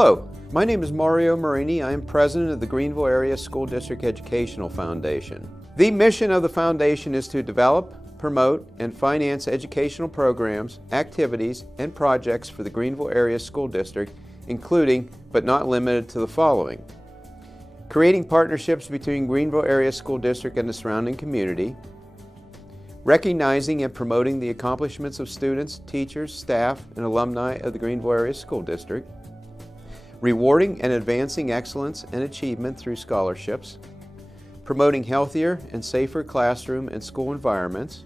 Hello, my name is Mario Marini. I am president of the Greenville Area School District Educational Foundation. The mission of the foundation is to develop, promote, and finance educational programs, activities, and projects for the Greenville Area School District, including, but not limited to, the following: creating partnerships between Greenville Area School District and the surrounding community, recognizing and promoting the accomplishments of students, teachers, staff, and alumni of the Greenville Area School District, rewarding and advancing excellence and achievement through scholarships, promoting healthier and safer classroom and school environments,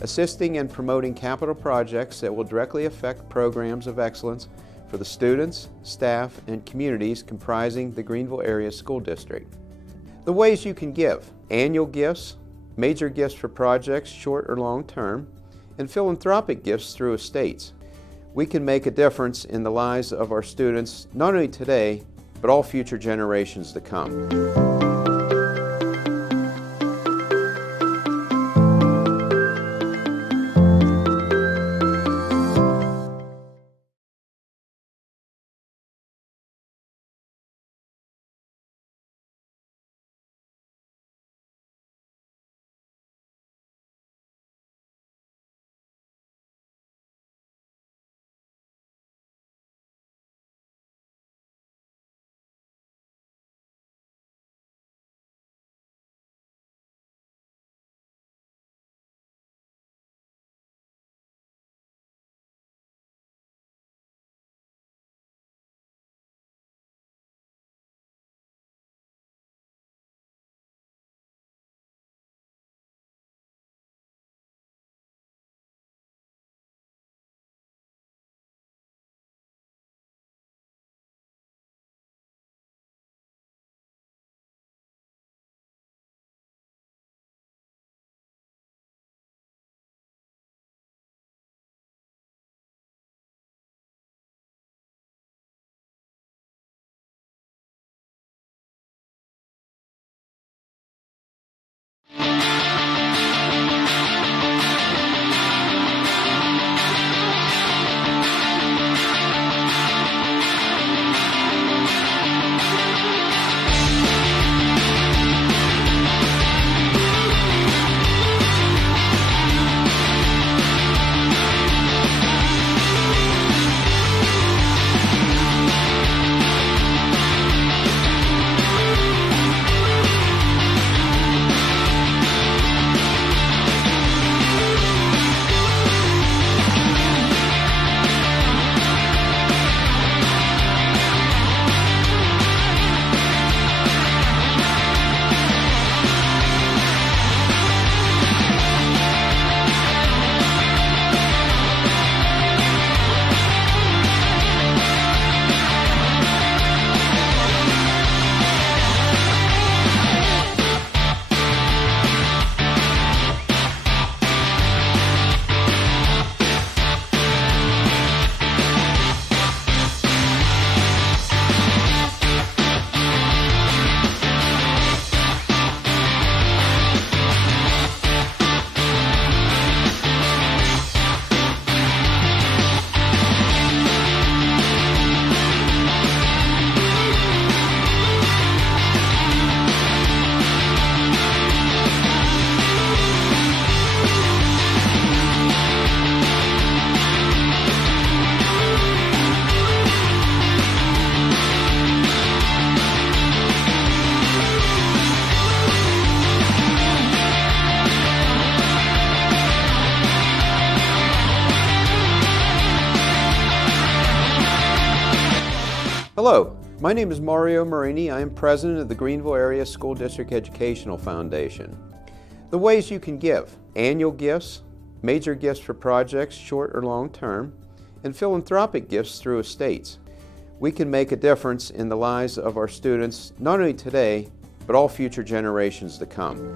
assisting and promoting capital projects that will directly affect programs of excellence for the students, staff, and communities comprising the Greenville Area School District. The ways you can give: annual gifts, major gifts for projects short or long term, and philanthropic gifts through estates. We can make a difference in the lives of our students, not only today, but all future generations to come. Hello, my name is Mario Marini. I am president of the Greenville Area School District Educational Foundation. The ways you can give: annual gifts, major gifts for projects short or long term, and philanthropic gifts through estates. We can make a difference in the lives of our students, not only today, but all future generations to come.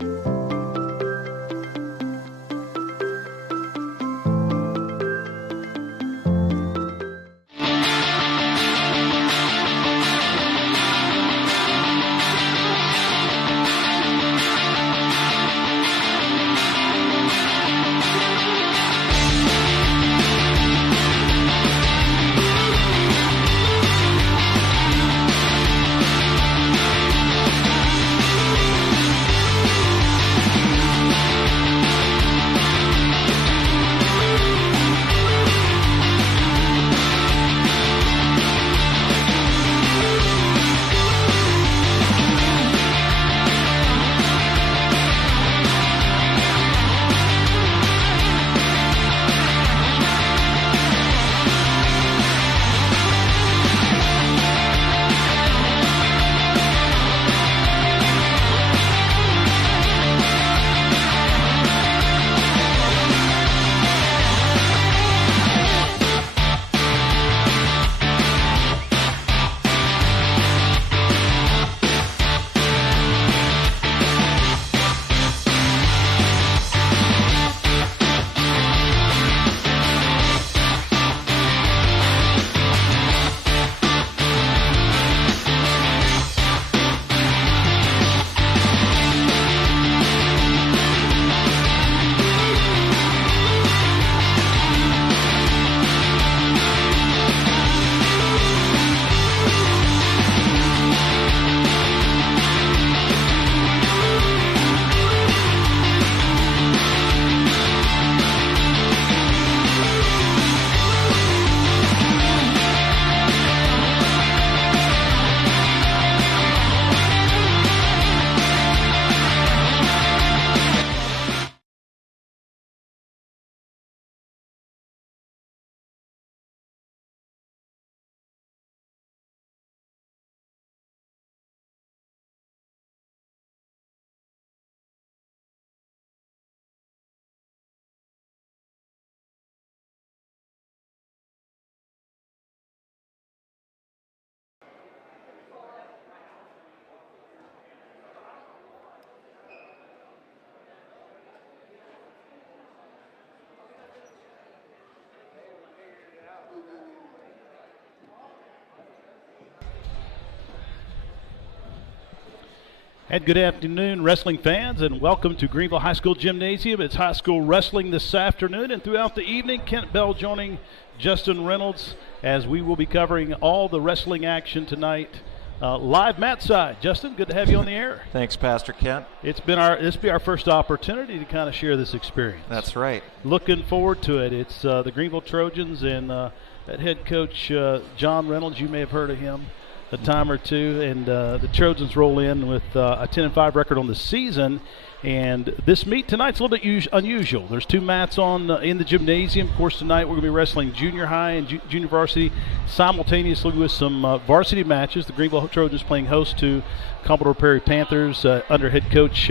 And good afternoon, wrestling fans, and welcome to Greenville High School Gymnasium. It's high school wrestling this afternoon, and throughout the evening, Kent Bell joining Justin Reynolds as we will be covering all the wrestling action tonight. Live mat side. Justin, good to have you on the air. Thanks, Pastor Kent. This will be our first opportunity to kind of share this experience. That's right. Looking forward to it. It's the Greenville Trojans and that head coach, John Reynolds. You may have heard of him a time or two, and the Trojans roll in with a 10-5 record on the season. And this meet tonight's a little bit unusual. There's two mats on in the gymnasium. Of course, tonight we're going to be wrestling junior high and junior varsity simultaneously with some varsity matches. The Greenville Trojans playing host to Commodore Perry Panthers under head coach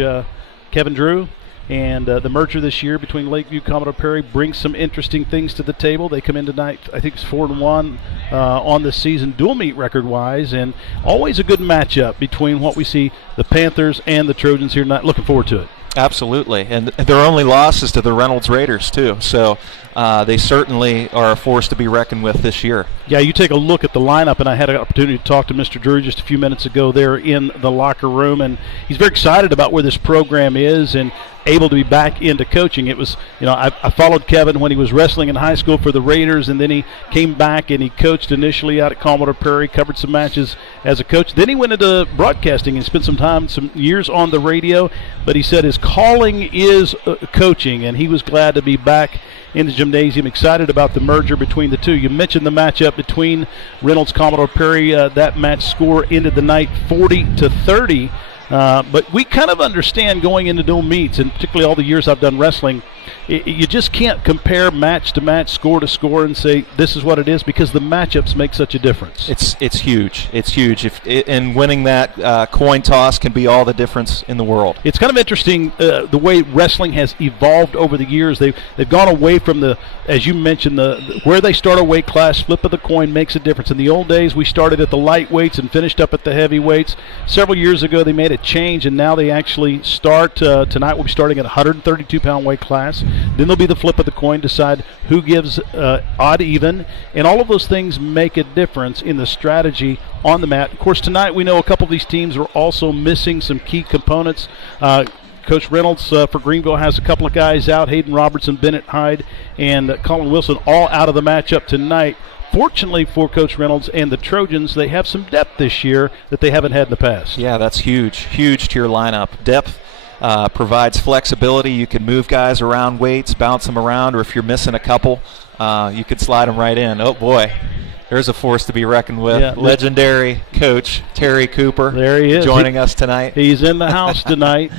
Kevin Drew. And the merger this year between Lakeview and Commodore Perry brings some interesting things to the table. They come in tonight, I think it's 4-1 on the season, dual meet record-wise, and always a good matchup between what we see the Panthers and the Trojans here tonight. Looking forward to it. Absolutely, and their only loss is to the Reynolds Raiders, too. So they certainly are a force to be reckoned with this year. Yeah, you take a look at the lineup, and I had an opportunity to talk to Mr. Drew just a few minutes ago there in the locker room, and he's very excited about where this program is and able to be back into coaching. It was, I followed Kevin when he was wrestling in high school for the Raiders, and then he came back and he coached initially out at Commodore Perry, covered some matches as a coach. Then he went into broadcasting and spent some years on the radio, but he said his calling is coaching, and he was glad to be back in the gymnasium, excited about the merger between the two. You mentioned the matchup between Reynolds Commodore Perry. That match score ended the night 40-30. But we kind of understand going into dual meets, and particularly all the years I've done wrestling, you just can't compare match to match, score to score, and say this is what it is, because the matchups make such a difference. It's huge. It's huge. And winning that coin toss can be all the difference in the world. It's kind of interesting the way wrestling has evolved over the years. They've gone away from the, as you mentioned, where they start a weight class, flip of the coin makes a difference. In the old days, we started at the lightweights and finished up at the heavyweights. Several years ago, they made a change, and now they actually start. Tonight we'll be starting at 132-pound weight class. Then there'll be the flip of the coin, decide who gives odd, even, and all of those things make a difference in the strategy on the mat. Of course, tonight we know a couple of these teams are also missing some key components. Coach Reynolds for Greenville has a couple of guys out, Hayden Robertson, Bennett Hyde, and Colin Wilson, all out of the matchup tonight. Fortunately for Coach Reynolds and the Trojans, they have some depth this year that they haven't had in the past. Yeah, that's huge to your lineup. Depth provides flexibility. You can move guys around weights, bounce them around, or if you're missing a couple, you could slide them right in. Oh, boy. There's a force to be reckoned with. Yeah, legendary coach Terry Cooper. There he is. Joining us tonight. He's in the house tonight.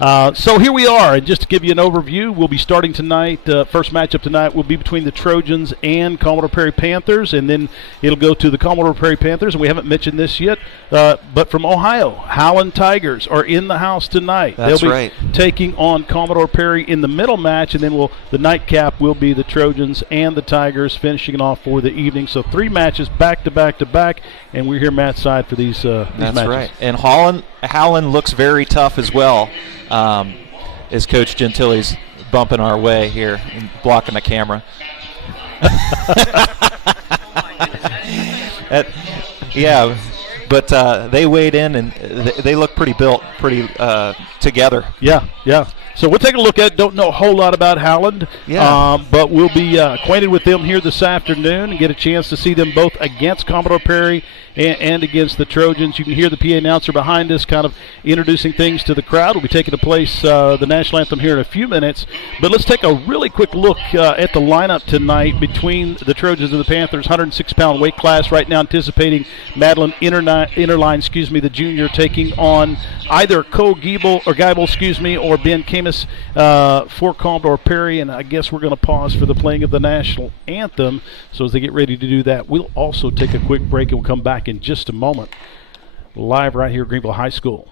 So here we are, and just to give you an overview, we'll be starting tonight. First matchup tonight will be between the Trojans and Commodore Perry Panthers, and then it'll go to the Commodore Perry Panthers, and we haven't mentioned this yet, but from Ohio, Howland Tigers are in the house tonight. They'll be taking on Commodore Perry in the middle match, and then the nightcap will be the Trojans and the Tigers finishing it off for the evening. So 3 matches back to back to back, and we're here Matt's side for these matches. That's right. And Howland looks very tough as well. As Coach Gentilly's bumping our way here and blocking the camera. But they weighed in, and they look pretty built, pretty together. Yeah. So we'll take a look at, don't know a whole lot about Howland, but we'll be acquainted with them here this afternoon and get a chance to see them both against Commodore Perry and against the Trojans. You can hear the PA announcer behind us kind of introducing things to the crowd. We'll be taking place the national anthem here in a few minutes. But let's take a really quick look at the lineup tonight between the Trojans and the Panthers. 106-pound weight class right now, anticipating Madeline Interline, the junior, taking on either Cole Geibel, or Ben Camus for Commodore Perry. And I guess we're going to pause for the playing of the national anthem. So as they get ready to do that, we'll also take a quick break, and we'll come back in just a moment. Live right here at Greenville High School.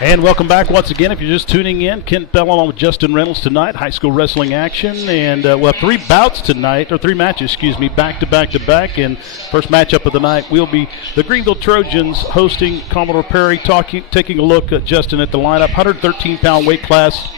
And welcome back once again. If you're just tuning in, Kent Bell along with Justin Reynolds tonight, high school wrestling action. And we'll have 3 bouts tonight, or 3 matches, back to back to back. And first matchup of the night will be the Greenville Trojans hosting Commodore Perry. Taking a look, Justin, at the lineup, 113-pound weight class.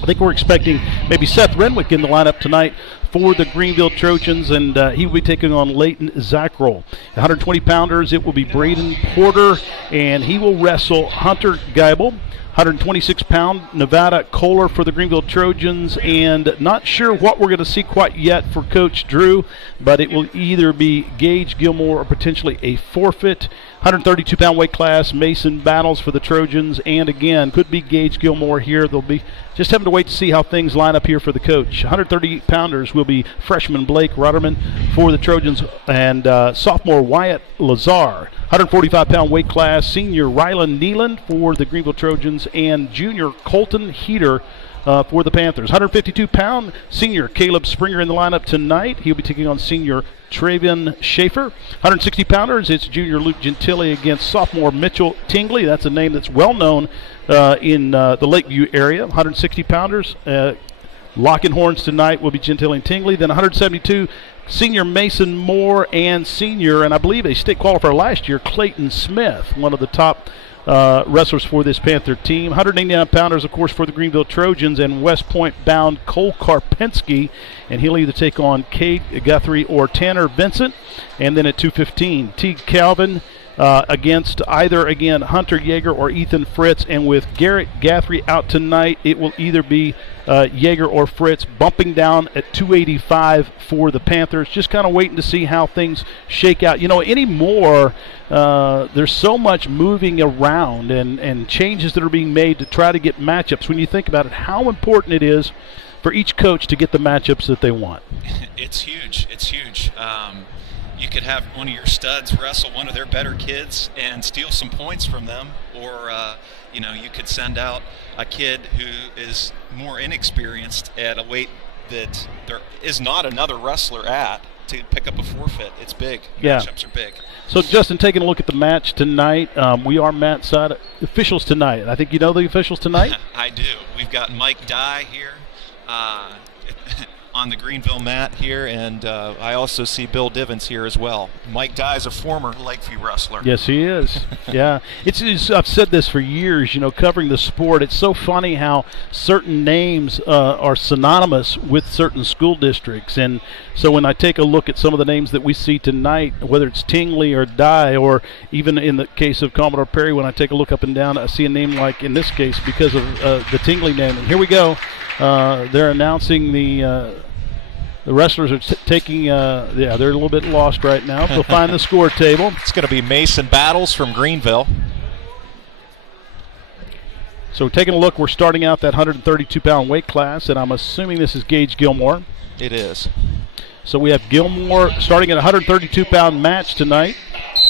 I think we're expecting maybe Seth Renwick in the lineup tonight for the Greenville Trojans, and he will be taking on Leighton Zackrell. 120-pounders, it will be Braden Porter, and he will wrestle Hunter Geibel. 126-pound Nevada Kohler for the Greenville Trojans, and not sure what we're going to see quite yet for Coach Drew, but it will either be Gage Gilmore or potentially a forfeit. 132-pound weight class, Mason Battles for the Trojans, and again, could be Gage Gilmore here. They'll be just having to wait to see how things line up here for the coach. 130-pounders will be freshman Blake Rutterman for the Trojans, and sophomore Wyatt Lazar. 145-pound weight class, senior Rylan Neeland for the Greenville Trojans, and junior Colton Heater for the Panthers. 152-pound senior Caleb Springer in the lineup tonight. He'll be taking on senior Travian Shaffer. 160-pounders, it's junior Luke Gentilly against sophomore Mitchell Tingley. That's a name that's well known in the Lakeview area. 160-pounders, locking horns tonight will be Gentilly and Tingley. Then 172, senior Mason Moore and senior, and I believe a state qualifier last year, Clayton Smith, one of the top wrestlers for this Panther team. 189-pounders, of course, for the Greenville Trojans, and West Point-bound Cole Karpinski, and he'll either take on Cade Guthrie or Tanner Vincent. And then at 215, Teague Calvin against either, again, Hunter Yeager or Ethan Fritz. And with Garrett Guthrie out tonight, it will either be Yeager or Fritz, bumping down at 285 for the Panthers. Just kind of waiting to see how things shake out. You know, anymore, there's so much moving around and changes that are being made to try to get matchups. When you think about it, how important it is for each coach to get the matchups that they want. It's huge. It's huge. You could have one of your studs wrestle one of their better kids and steal some points from them, or you could send out a kid who is more inexperienced at a weight that there is not another wrestler at to pick up a forfeit. It's big. Yeah. Matchups are big. So, Justin, taking a look at the match tonight, we are Matt's side officials tonight. I think you know the officials tonight? I do. We've got Mike Dye here on the Greenville mat here, and I also see Bill Divens here as well. Mike Dye is a former Lakeview wrestler. Yes, he is. Yeah. It's I've said this for years, covering the sport. It's so funny how certain names are synonymous with certain school districts. And so when I take a look at some of the names that we see tonight, whether it's Tingley or Dye, or even in the case of Commodore Perry, when I take a look up and down, I see a name like, in this case, because of the Tingley name. And here we go. They're announcing the wrestlers are taking, they're a little bit lost right now. They'll find the score table. It's going to be Mason Battles from Greenville. So taking a look, we're starting out that 132-pound weight class, and I'm assuming this is Gage Gilmore. It is. So we have Gilmore starting at a 132-pound match tonight.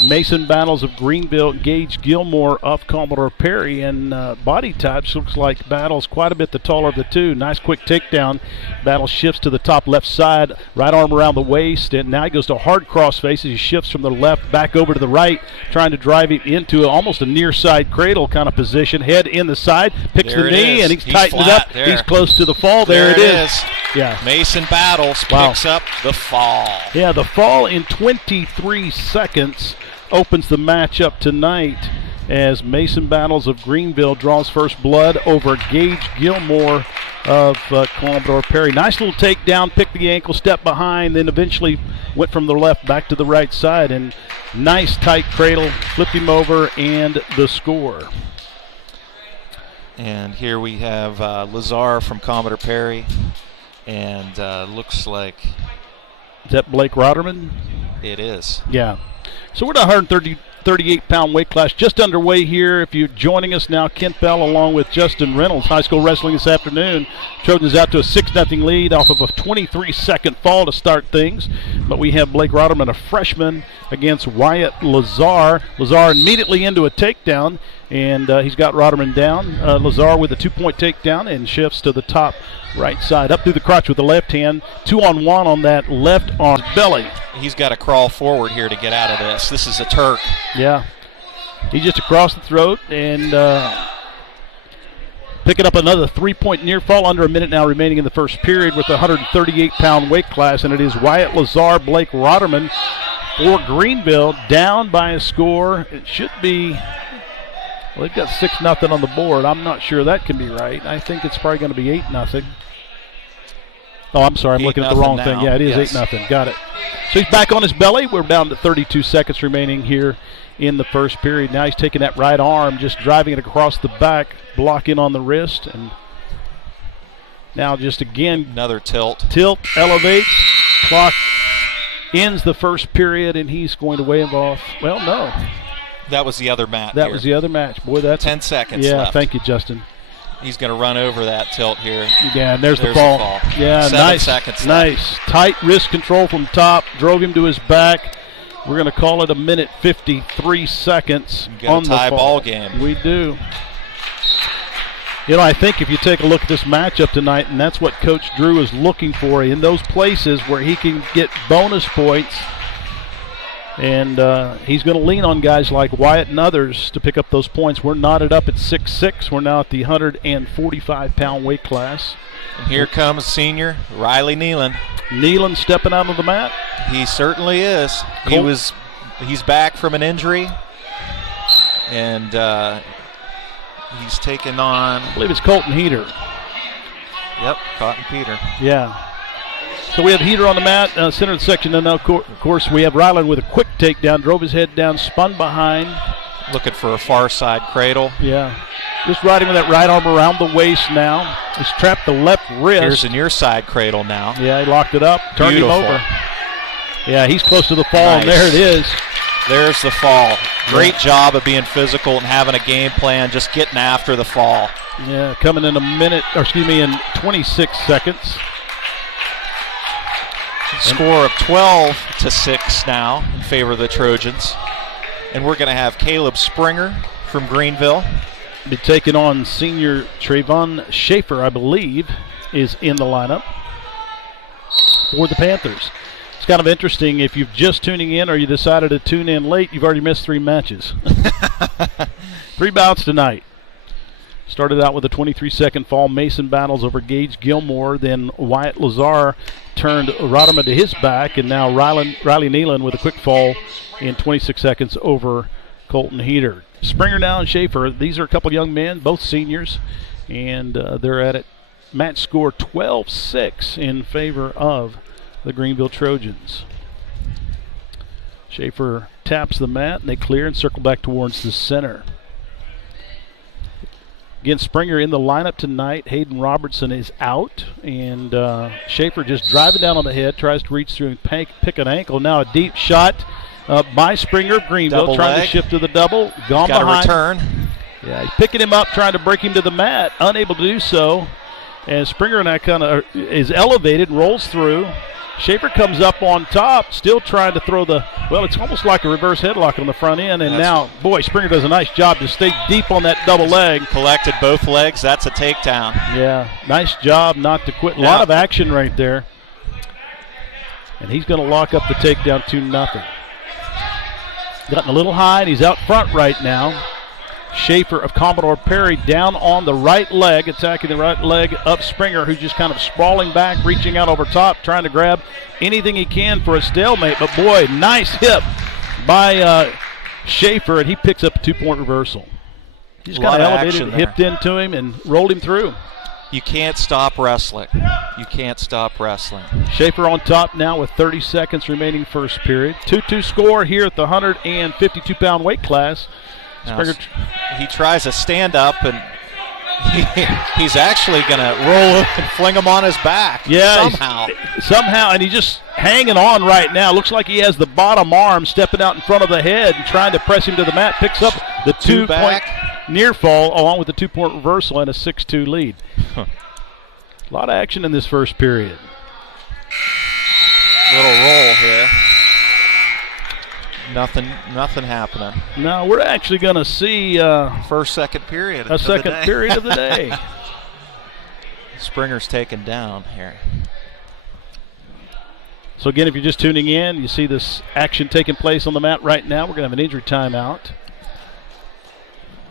Mason Battles of Greenville, Gage Gilmore of Commodore Perry, and body types looks like Battles quite a bit the taller of the two. Nice quick takedown. Battles shifts to the top left side, right arm around the waist, and now he goes to a hard cross face as he shifts from the left back over to the right, trying to drive him into almost a near side cradle kind of position. Head in the side, picks the knee, and he's tightened it up. There. He's close to the fall. There it is. Yeah. Mason Battles picks up the fall. Yeah, the fall in 23 seconds opens the matchup tonight as Mason Battles of Greenville draws first blood over Gage Gilmore of Commodore Perry. Nice little takedown, picked the ankle, stepped behind, then eventually went from the left back to the right side, and nice tight cradle, flipped him over, and the score. And here we have Lazar from Commodore Perry, and looks like... Is that Blake Rotterman? It is. Yeah. So we're at 138-pound weight class, just underway here. If you're joining us now, Kent Bell along with Justin Reynolds, high school wrestling this afternoon. Trojans out to a 6-0 lead off of a 23-second fall to start things. But we have Blake Rotterman, a freshman, against Wyatt Lazar. Lazar immediately into a takedown, and he's got Rotterman down. Lazar with a 2-point takedown and shifts to the top right side, up through the crotch with the left hand. 2-on-1 on that left arm belly. He's got to crawl forward here to get out of this. This is a Turk. Yeah. He's just across the throat, and Picking up another 3-point near fall, under a minute now remaining in the first period with the 138-pound weight class, and it is Wyatt Lazar, Blake Rotterman for Greenville, down by a score. It should be, well, they've got 6-0 on the board. I'm not sure that can be right. I think it's probably going to be 8-0. Oh, I'm sorry, I'm looking at the wrong thing. Yeah, it is 8-0. Got it. So he's back on his belly. We're down to 32 seconds remaining here in the first period. Now he's taking that right arm, just driving it across the back, blocking on the wrist, and now just again another tilt, elevates, clock ends the first period, and he's going to wave off. Well, no, that was the other match. That was the other match. Boy, that's 10 seconds yeah, left. Thank you, Justin. He's going to run over that tilt here. Yeah, and there's the fall. Yeah, 7 seconds nice. Tight wrist control from top, drove him to his back. We're going to call it a minute 53 seconds on the tie fall. Ball game. We do. You know, I think if you take a look at this matchup tonight, and that's what Coach Drew is looking for in those places where he can get bonus points, and he's going to lean on guys like Wyatt and others to pick up those points. We're knotted up at 6'6". We're now at the 145-pound weight class. And here comes senior Riley Nealon. Nealon stepping out of the mat. He certainly is. He's back from an injury, and he's taken on, I believe it's Colton Heater. Yep, Cotton Peter. Yeah. So we have Heater on the mat, center of the section, and now, of course, we have Ryland with a quick takedown, drove his head down, spun behind. Looking for a far side cradle. Yeah. Just riding with that right arm around the waist now. He's trapped the left wrist. Here's a near side cradle now. Yeah, he locked it up, turned him over. Yeah, he's close to the fall, Nice. and there it is. There's the fall. Great job of being physical and having a game plan, just getting after the fall. Yeah, coming in in 26 seconds. Score of 12-6 now in favor of the Trojans. And we're going to have Caleb Springer from Greenville. Be taking on senior Trayvon Shaffer, I believe, is in the lineup for the Panthers. It's kind of interesting if you're just tuning in or you decided to tune in late, you've already missed 3 matches. 3 bouts tonight. Started out with a 23-second fall. Mason battles over Gage Gilmore. Then Wyatt Lazar turned Rotterman to his back. And now Riley Nealon with a quick fall in 26 seconds over Colton Heater. Springer now and Shaffer. These are a couple young men, both seniors. And they're at it. Match score 12-6 in favor of the Greenville Trojans. Shaffer taps the mat, and they clear and circle back towards the center. Again, Springer in the lineup tonight. Hayden Robertson is out, and Shaffer just driving down on the head, tries to reach through and pick an ankle. Now a deep shot by Springer of Greenville, double trying leg. to shift to the double. Gone Got behind. a return. Yeah, he's picking him up, trying to break him to the mat, unable to do so. And Springer now kind of is elevated, rolls through. Shaffer comes up on top, still trying to throw it's almost like a reverse headlock on the front end. And now, boy, Springer does a nice job to stay deep on that double leg. Collected both legs. That's a takedown. Yeah, nice job not to quit. A lot of action right there. And he's going to lock up the takedown 2-0. Gotten a little high, and he's out front right now. Shaffer of Commodore Perry down on the right leg, attacking the right leg of Springer, who's just kind of sprawling back, reaching out over top, trying to grab anything he can for a stalemate. But boy, nice hip by Shaffer, and he picks up a 2-point reversal. He's kind of elevated, hipped into him, and rolled him through. You can't stop wrestling. You can't stop wrestling. Shaffer on top now with 30 seconds remaining first period. 2-2 score here at the 152-pound weight class. Now, he tries a stand-up, and he's actually going to roll up and fling him on his back. Yeah, somehow, and he's just hanging on right now. Looks like he has the bottom arm stepping out in front of the head and trying to press him to the mat. Picks up the 2-point near fall along with the 2-point reversal and a 6-2 lead. A lot of action in this first period. Little roll here. Nothing happening. No, we're actually going to see second period. A second period of the day. Springer's taken down here. So again, if you're just tuning in, you see this action taking place on the mat right now. We're going to have an injury timeout.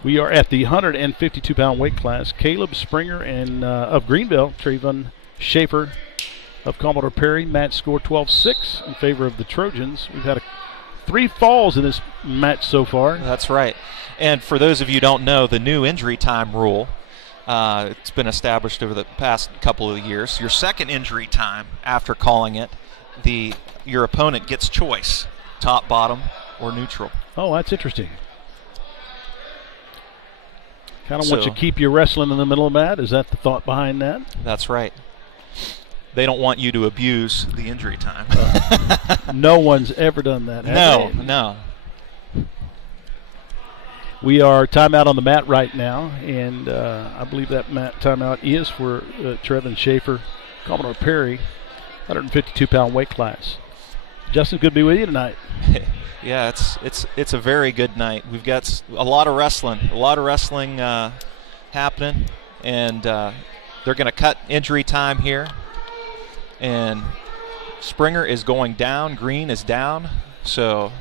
We are at the 152-pound weight class. Caleb Springer and of Greenville, Trayvon Shaffer of Commodore Perry. Match score 12-6 in favor of the Trojans. We've had 3 falls in this match so far. That's right. And for those of you who don't know, the new injury time rule, it's been established over the past couple of years. Your second injury time after calling it, your opponent gets choice, top, bottom, or neutral. Oh, that's interesting. Kind of want you to keep you wrestling in the middle of that. Is that the thought behind that? That's right. They don't want you to abuse the injury time. No one's ever done that. No. We are timeout on the mat right now, and I believe that mat timeout is for Trayvon Shaffer, Commodore Perry, 152-pound weight class. Justin, good to be with you tonight. Yeah, it's a very good night. We've got a lot of wrestling happening, and they're going to cut injury time here. And Springer is going down, Green is down. So,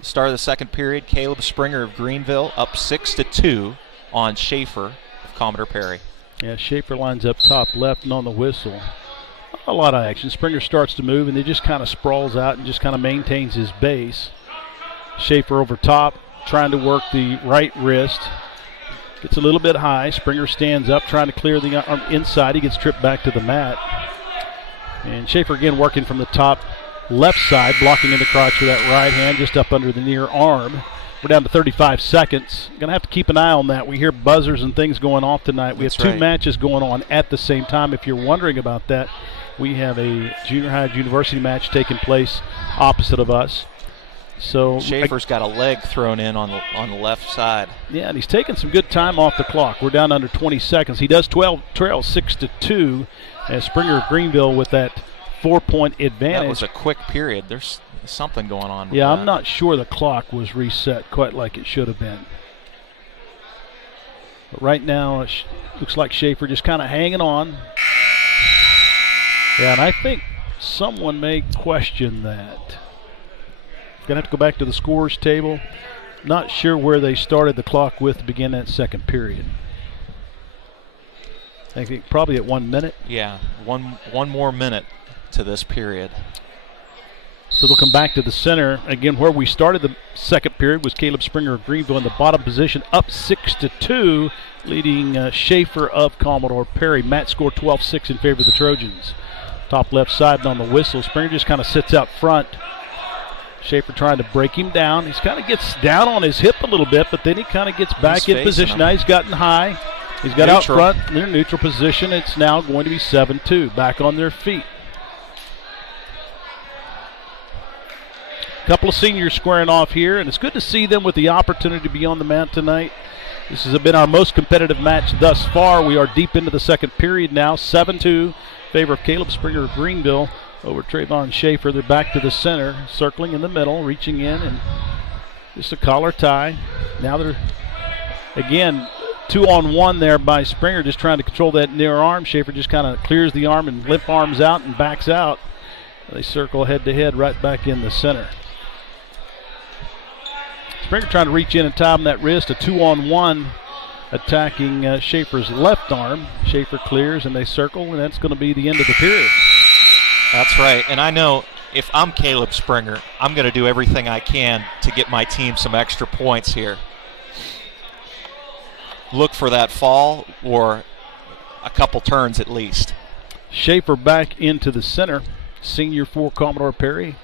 start of the second period, Caleb Springer of Greenville up 6-2 on Shaffer of Commodore Perry. Yeah, Shaffer lines up top left and on the whistle. A lot of action. Springer starts to move, and he just kind of sprawls out and just kind of maintains his base. Shaffer over top, trying to work the right wrist. Gets a little bit high. Springer stands up, trying to clear the arm inside. He gets tripped back to the mat. And Shaffer again working from the top left side, blocking in the crotch with that right hand just up under the near arm. We're down to 35 seconds. Going to have to keep an eye on that. We hear buzzers and things going off tonight. We have two matches going on at the same time. If you're wondering about that, we have a junior high university match taking place opposite of us. So Schaefer's got a leg thrown in on the left side. Yeah, and he's taking some good time off the clock. We're down under 20 seconds. He does trail 6-2 as Springer of Greenville with that 4-point advantage. That was a quick period. There's something going on with that. I'm not sure the clock was reset quite like it should have been. But right now, it looks like Shaffer just kind of hanging on. Yeah, and I think someone may question that. Going to have to go back to the scores table. Not sure where they started the clock with to begin that second period. I think probably at 1 minute. Yeah, one more minute to this period. So they'll come back to the center. Again, where we started the second period was Caleb Springer of Greenville in the bottom position, up 6-2, leading Shaffer of Commodore Perry. Match score 12-6 in favor of the Trojans. Top left side and on the whistle. Springer just kind of sits out front. Shaffer trying to break him down. He kind of gets down on his hip a little bit, but then he kind of gets back in position. Now he's gotten high. He's got out front in their neutral position. It's now going to be 7-2. Back on their feet. A couple of seniors squaring off here, and it's good to see them with the opportunity to be on the mat tonight. This has been our most competitive match thus far. We are deep into the second period now. 7-2 in favor of Caleb Springer of Greenville over Trayvon Shaffer. They're back to the center, circling in the middle, reaching in, and just a collar tie. Now they're, again, 2-on-1 there by Springer, just trying to control that near arm. Shaffer just kind of clears the arm and limp arms out and backs out. They circle head-to-head right back in the center. Springer trying to reach in and time that wrist. A 2-on-1 attacking Shaffer's left arm. Shaffer clears, and they circle, and that's going to be the end of the period. That's right, and I know if I'm Caleb Springer, I'm going to do everything I can to get my team some extra points here. Look for that fall or a couple turns at least. Shaffer back into the center. Senior for Commodore Perry.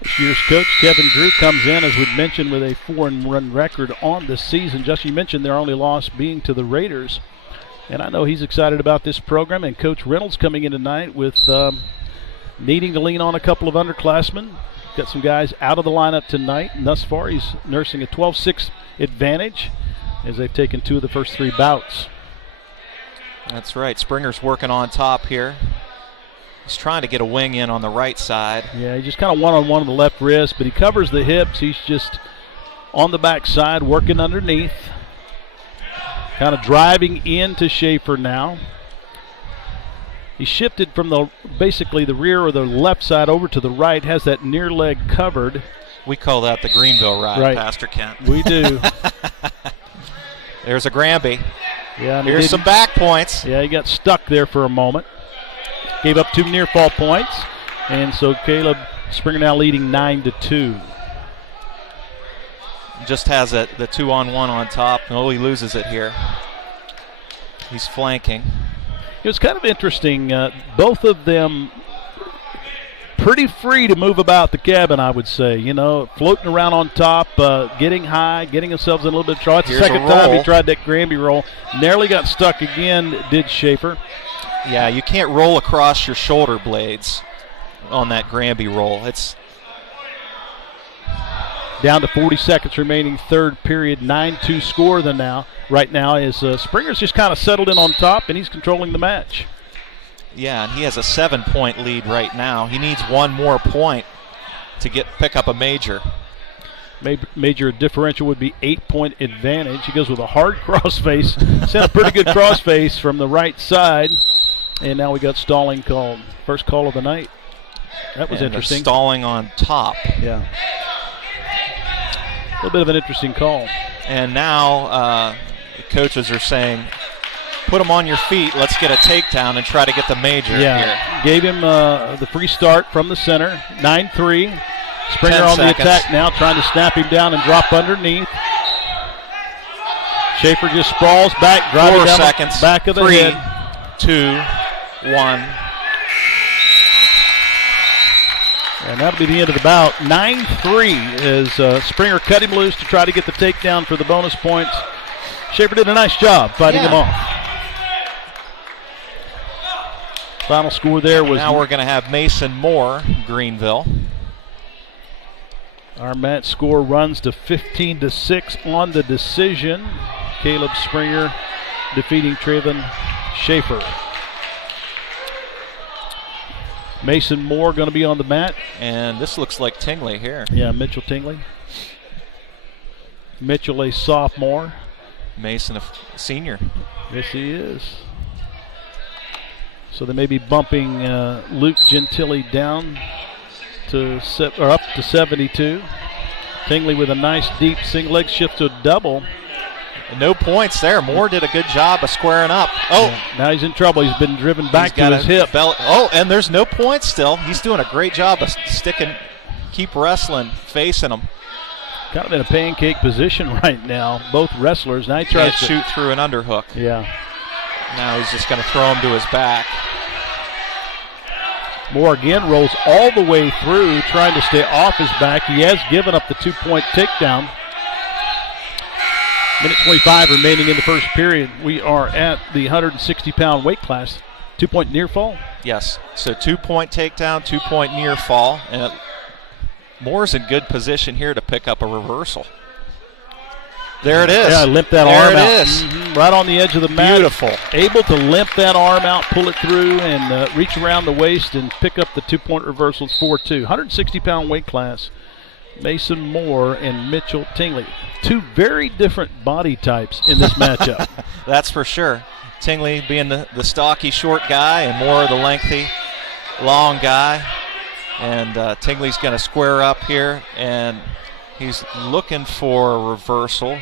This year's coach, Kevin Drew, comes in, as we mentioned, with a 4-run record on the season. Just you mentioned their only loss being to the Raiders. And I know he's excited about this program. And Coach Reynolds coming in tonight with needing to lean on a couple of underclassmen. Got some guys out of the lineup tonight. And thus far, he's nursing a 12-6 advantage as they've taken 2 of the first 3 bouts. That's right. Springer's working on top here. He's trying to get a wing in on the right side. Yeah, he just kind of one-on-one on the left wrist, but he covers the hips. He's just on the backside, working underneath. Kind of driving into Shaffer now. He shifted from basically the rear or the left side over to the right, has that near leg covered. We call that the Greenville ride, right, Pastor Kent. We do. There's a Granby. Yeah, here's some back points. Yeah, he got stuck there for a moment. Gave up 2 near fall points. And so Caleb Springer now leading 9-2. Just has the 2-on-1 on top. No, he loses it here. He's flanking. It was kind of interesting. Both of them pretty free to move about the cabin, I would say. You know, floating around on top, getting high, getting themselves in a little bit of trouble. That's the second time he tried that Granby roll. Nearly got stuck again, did Shaffer. Yeah, you can't roll across your shoulder blades on that Granby roll. It's down to 40 seconds remaining, third period, 9-2 score right now as Springer's just kind of settled in on top, and he's controlling the match. Yeah, and he has a 7-point lead right now. He needs 1 more point to pick up a major. Major differential would be 8-point advantage. He goes with a hard crossface. Sent a pretty good crossface from the right side, and now we got stalling called. First call of the night. That was interesting. Stalling on top. Yeah. A little bit of an interesting call. And now the coaches are saying, put him on your feet. Let's get a takedown and try to get the major here. Gave him the free start from the center. 9-3. Springer on the attack now, trying to snap him down and drop underneath. Shaffer just sprawls back, driving 4 down seconds. The back of the 3, head. 2, 1. And that'll be the end of the bout. 9-3 as Springer cut him loose to try to get the takedown for the bonus points. Shaffer did a nice job fighting him off. Final score there was... Now we're going to have Mason Moore, Greenville. Our match score runs to 15-6 on the decision. Caleb Springer defeating Trayvon Shaffer. Mason Moore going to be on the mat. And this looks like Tingley here. Yeah, Mitchell Tingley. Mitchell, a sophomore. Mason, a senior. Yes, he is. So they may be bumping Luke Gentilly down to up to 72. Tingley with a nice deep single leg shift to a double. No points there. Moore did a good job of squaring up. Oh, yeah, now he's in trouble. He's been driven back to his hip. Oh, and there's no points still. He's doing a great job of sticking, keep wrestling, facing him. Kind of in a pancake position right now, both wrestlers. Now he tries to shoot through an underhook. Yeah. Now he's just going to throw him to his back. Moore again rolls all the way through, trying to stay off his back. He has given up the 2-point takedown. Minute 25 remaining in the first period. We are at the 160-pound weight class. 2-point near fall? Yes. So 2-point takedown, 2-point near fall. And Moore's in good position here to pick up a reversal. There it is. Yeah, limp that arm out. There it is. Right on the edge of the mat. Beautiful. Able to limp that arm out, pull it through, and reach around the waist and pick up the 2-point reversals. 4-2. 160-pound weight class. Mason Moore and Mitchell Tingley. Two very different body types in this matchup. That's for sure. Tingley being the stocky short guy and Moore the lengthy long guy. And Tingley's going to square up here, and he's looking for a reversal.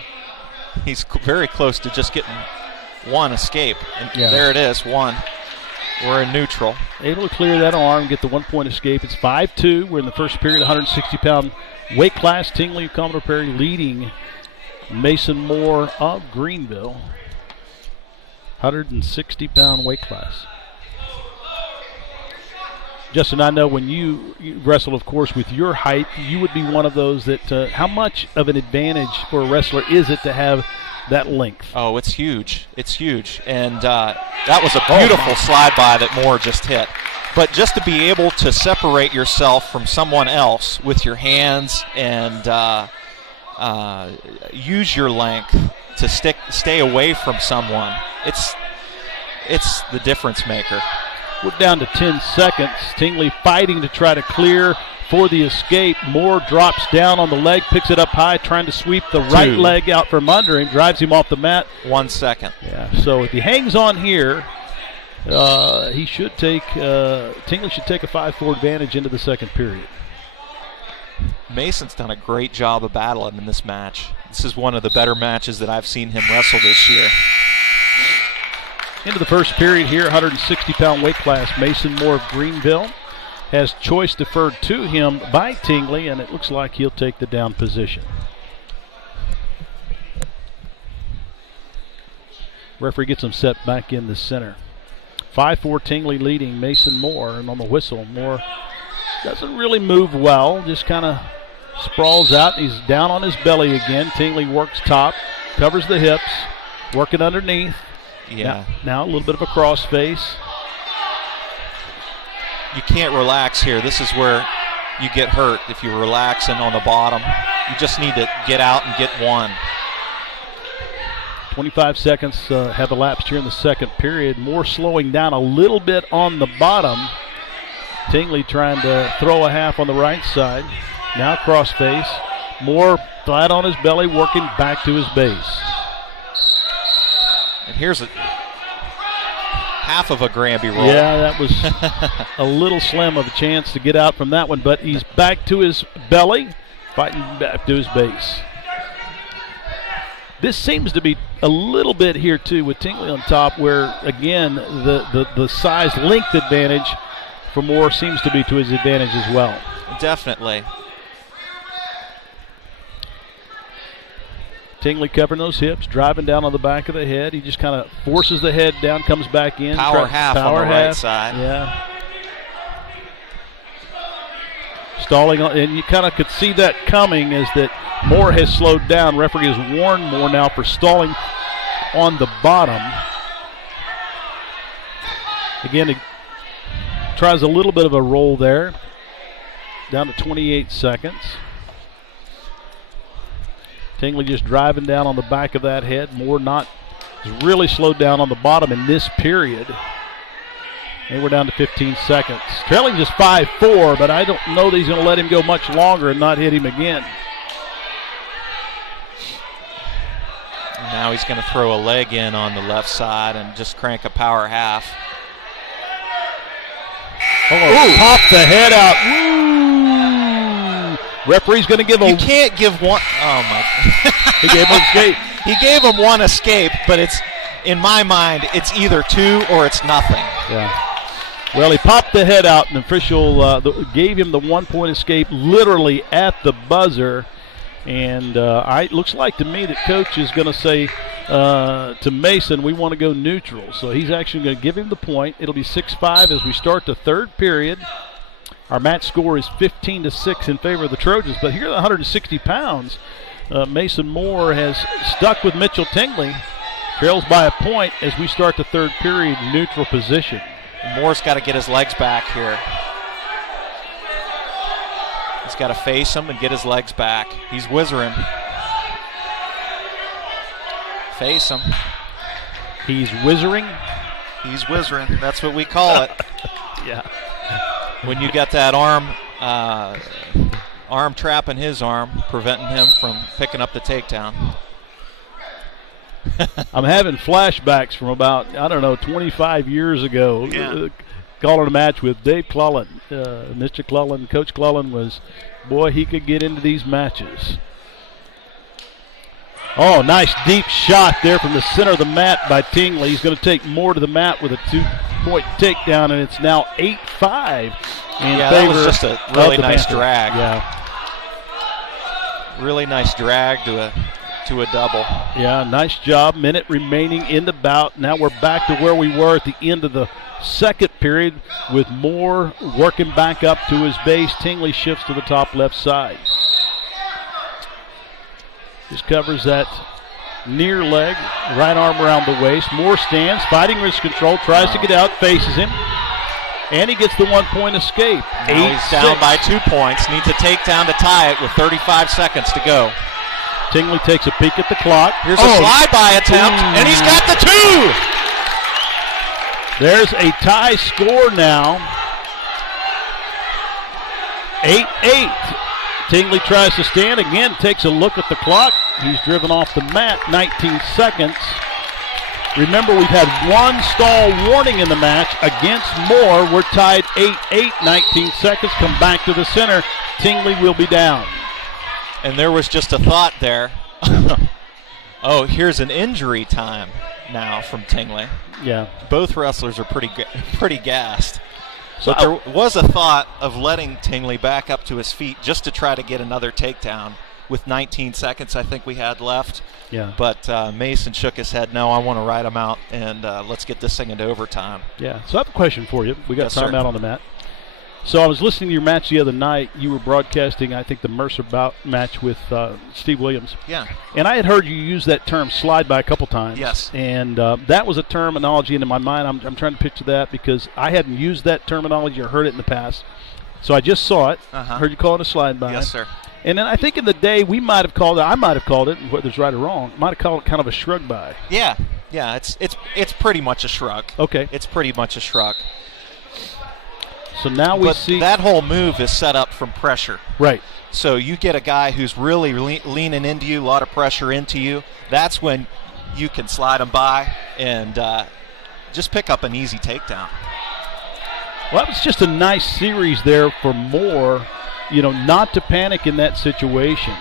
He's very close to just getting one escape. And there it is, one. We're in neutral. Able to clear that arm, get the 1-point escape. It's 5-2. We're in the first period, 160-pound weight class. Tingley, Commodore Perry leading Mason Moore of Greenville. 160-pound weight class. Justin, I know when you wrestle, of course, with your height, you would be one of those that how much of an advantage for a wrestler is it to have that length? Oh, it's huge. It's huge. And that was a beautiful slide by that Moore just hit. But just to be able to separate yourself from someone else with your hands and use your length to stay away from someone, it's the difference maker. We're down to 10 seconds. Tingley fighting to try to clear for the escape. Moore drops down on the leg, picks it up high, trying to sweep the right leg out from under him, drives him off the mat. 1 second. Yeah, so if he hangs on here, he should take, Tingley should take a 5-4 advantage into the second period. Mason's done a great job of battling in this match. This is one of the better matches that I've seen him wrestle this year. Into the first period here, 160-pound weight class. Mason Moore of Greenville has choice deferred to him by Tingley, and it looks like he'll take the down position. Referee gets him set back in the center. 5-4 Tingley leading Mason Moore, and on the whistle, Moore doesn't really move well, just kind of sprawls out. He's down on his belly again. Tingley works top, covers the hips, working underneath. Yeah. Now a little bit of a crossface. You can't relax here. This is where you get hurt if you're relaxing on the bottom. You just need to get out and get one. 25 seconds have elapsed here in the second period. Moore slowing down a little bit on the bottom. Tingley trying to throw a half on the right side. Now crossface. Moore flat on his belly, working back to his base. And here's a half of a Granby roll. Yeah, that was a little slim of a chance to get out from that one, but he's back to his belly, fighting back to his base. This seems to be a little bit here, too, with Tingley on top, where, again, the size length advantage for Moore seems to be to his advantage as well. Definitely. Tingley covering those hips, driving down on the back of the head. He just kind of forces the head down, comes back in. Power half on the right side. Yeah. Stalling, and you kind of could see that coming, is that Moore has slowed down. Referee has warned Moore now for stalling on the bottom. Again, he tries a little bit of a roll there. Down to 28 seconds. Tingley just driving down on the back of that head. Moore has really slowed down on the bottom in this period. And we're down to 15 seconds. Trailing just 5-4, but I don't know that he's going to let him go much longer and not hit him again. Now he's going to throw a leg in on the left side and just crank a power half. Pop the head out. Woo! Referee's going to give You can't give one. Oh, my. He gave him escape. He gave him one escape, but it's, in my mind, it's either two or it's nothing. Yeah. Well, he popped the head out, and the official gave him the 1 point escape literally at the buzzer. And it looks like to me that Coach is going to say to Mason, we want to go neutral. So he's actually going to give him the point. It'll be 6-5 as we start the third period. Our match score is 15-6 in favor of the Trojans. But here at 160 pounds, Mason Moore has stuck with Mitchell Tingley. Trails by a point as we start the third period, neutral position. Moore's got to get his legs back here. He's got to face him and get his legs back. He's whizzering. Face him. He's whizzering? He's whizzering. That's what we call it. Yeah. When you got that arm trapping his arm, preventing him from picking up the takedown. I'm having flashbacks from about, 25 years ago. Yeah. Calling a match with Dave Clellan. Mr. Clellan, Coach Clellan he could get into these matches. Oh, nice deep shot there from the center of the mat by Tingley. He's going to take Moore to the mat with a 2-point takedown, and it's now 8-5 in favor. That was just a really nice Panther. drag. Yeah. Really nice drag to a double. Yeah, nice job. Minute remaining in the bout. Now we're back to where we were at the end of the second period with Moore working back up to his base. Tingley shifts to the top left side. Just covers that near leg, right arm around the waist. Moore stands, fighting wrist control, tries to get out, faces him, and he gets the 1 point escape. Now he's down by 2 points, needs a takedown to tie it with 35 seconds to go. Tingley takes a peek at the clock. Here's a slide-by attempt, and he's got the 2! There's a tie score now. 8-8. Tingley tries to stand again, takes a look at the clock. He's driven off the mat, 19 seconds. Remember, we've had one stall warning in the match against Moore. We're tied 8-8, 19 seconds. Come back to the center. Tingley will be down. And there was just a thought there. Oh, here's an injury time now from Tingley. Yeah. Both wrestlers are pretty gassed. But there was a thought of letting Tingley back up to his feet just to try to get another takedown with 19 seconds I think we had left. Yeah. But Mason shook his head, no, I want to ride him out, and let's get this thing into overtime. Yeah. So I have a question for you. We got time sir. out on the mat. So I was listening to your match the other night. You were broadcasting, I think, the Mercer bout match with Steve Williams. Yeah. And I had heard you use that term slide by a couple times. Yes. And that was a terminology, and in my mind, I'm trying to picture that because I hadn't used that terminology or heard it in the past. So I just saw it, heard you call it a slide by. Yes, sir. And then I think in the day I might have called it, whether it's right or wrong, might have called it kind of a shrug by. Yeah, it's pretty much a shrug. Okay. It's pretty much a shrug. So now we but see that whole move is set up from pressure. Right. So you get a guy who's really leaning into you, a lot of pressure into you. That's when you can slide him by and just pick up an easy takedown. Well, that was just a nice series there for Moore, not to panic in that situation.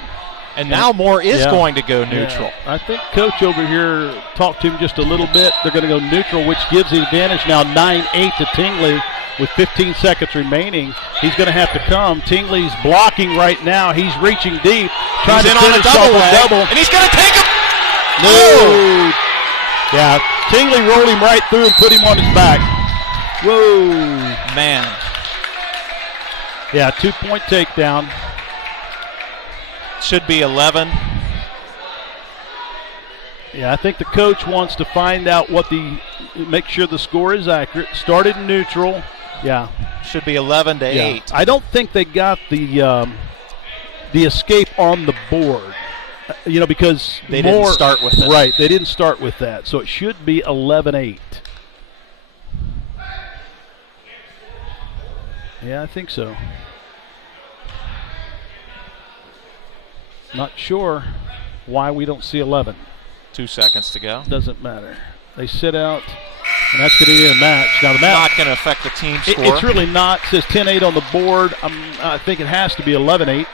And now Moore is going to go neutral. Yeah. I think Coach over here talked to him just a little bit. They're going to go neutral, which gives the advantage now 9-8 to Tingley with 15 seconds remaining. He's going to have to come. Tingley's blocking right now. He's reaching deep. Trying he's to in on a double, and he's going to take him. No. Oh. Yeah, Tingley rolled him right through and put him on his back. Whoa. Man. Yeah, 2-point takedown. Should be 11. Yeah, I think the coach wants to find out make sure the score is accurate. Started neutral. Yeah. Should be 11 to 8. I don't think they got the escape on the board. Because they didn't start with it. Right, they didn't start with that. So it should be 11-8. Yeah, I think so. Not sure why we don't see 11. 2 seconds to go. Doesn't matter. They sit out, and that's going to be a match. Now the match not going to affect the team score. It's really not. It says 10-8 on the board. I think it has to be 11-8.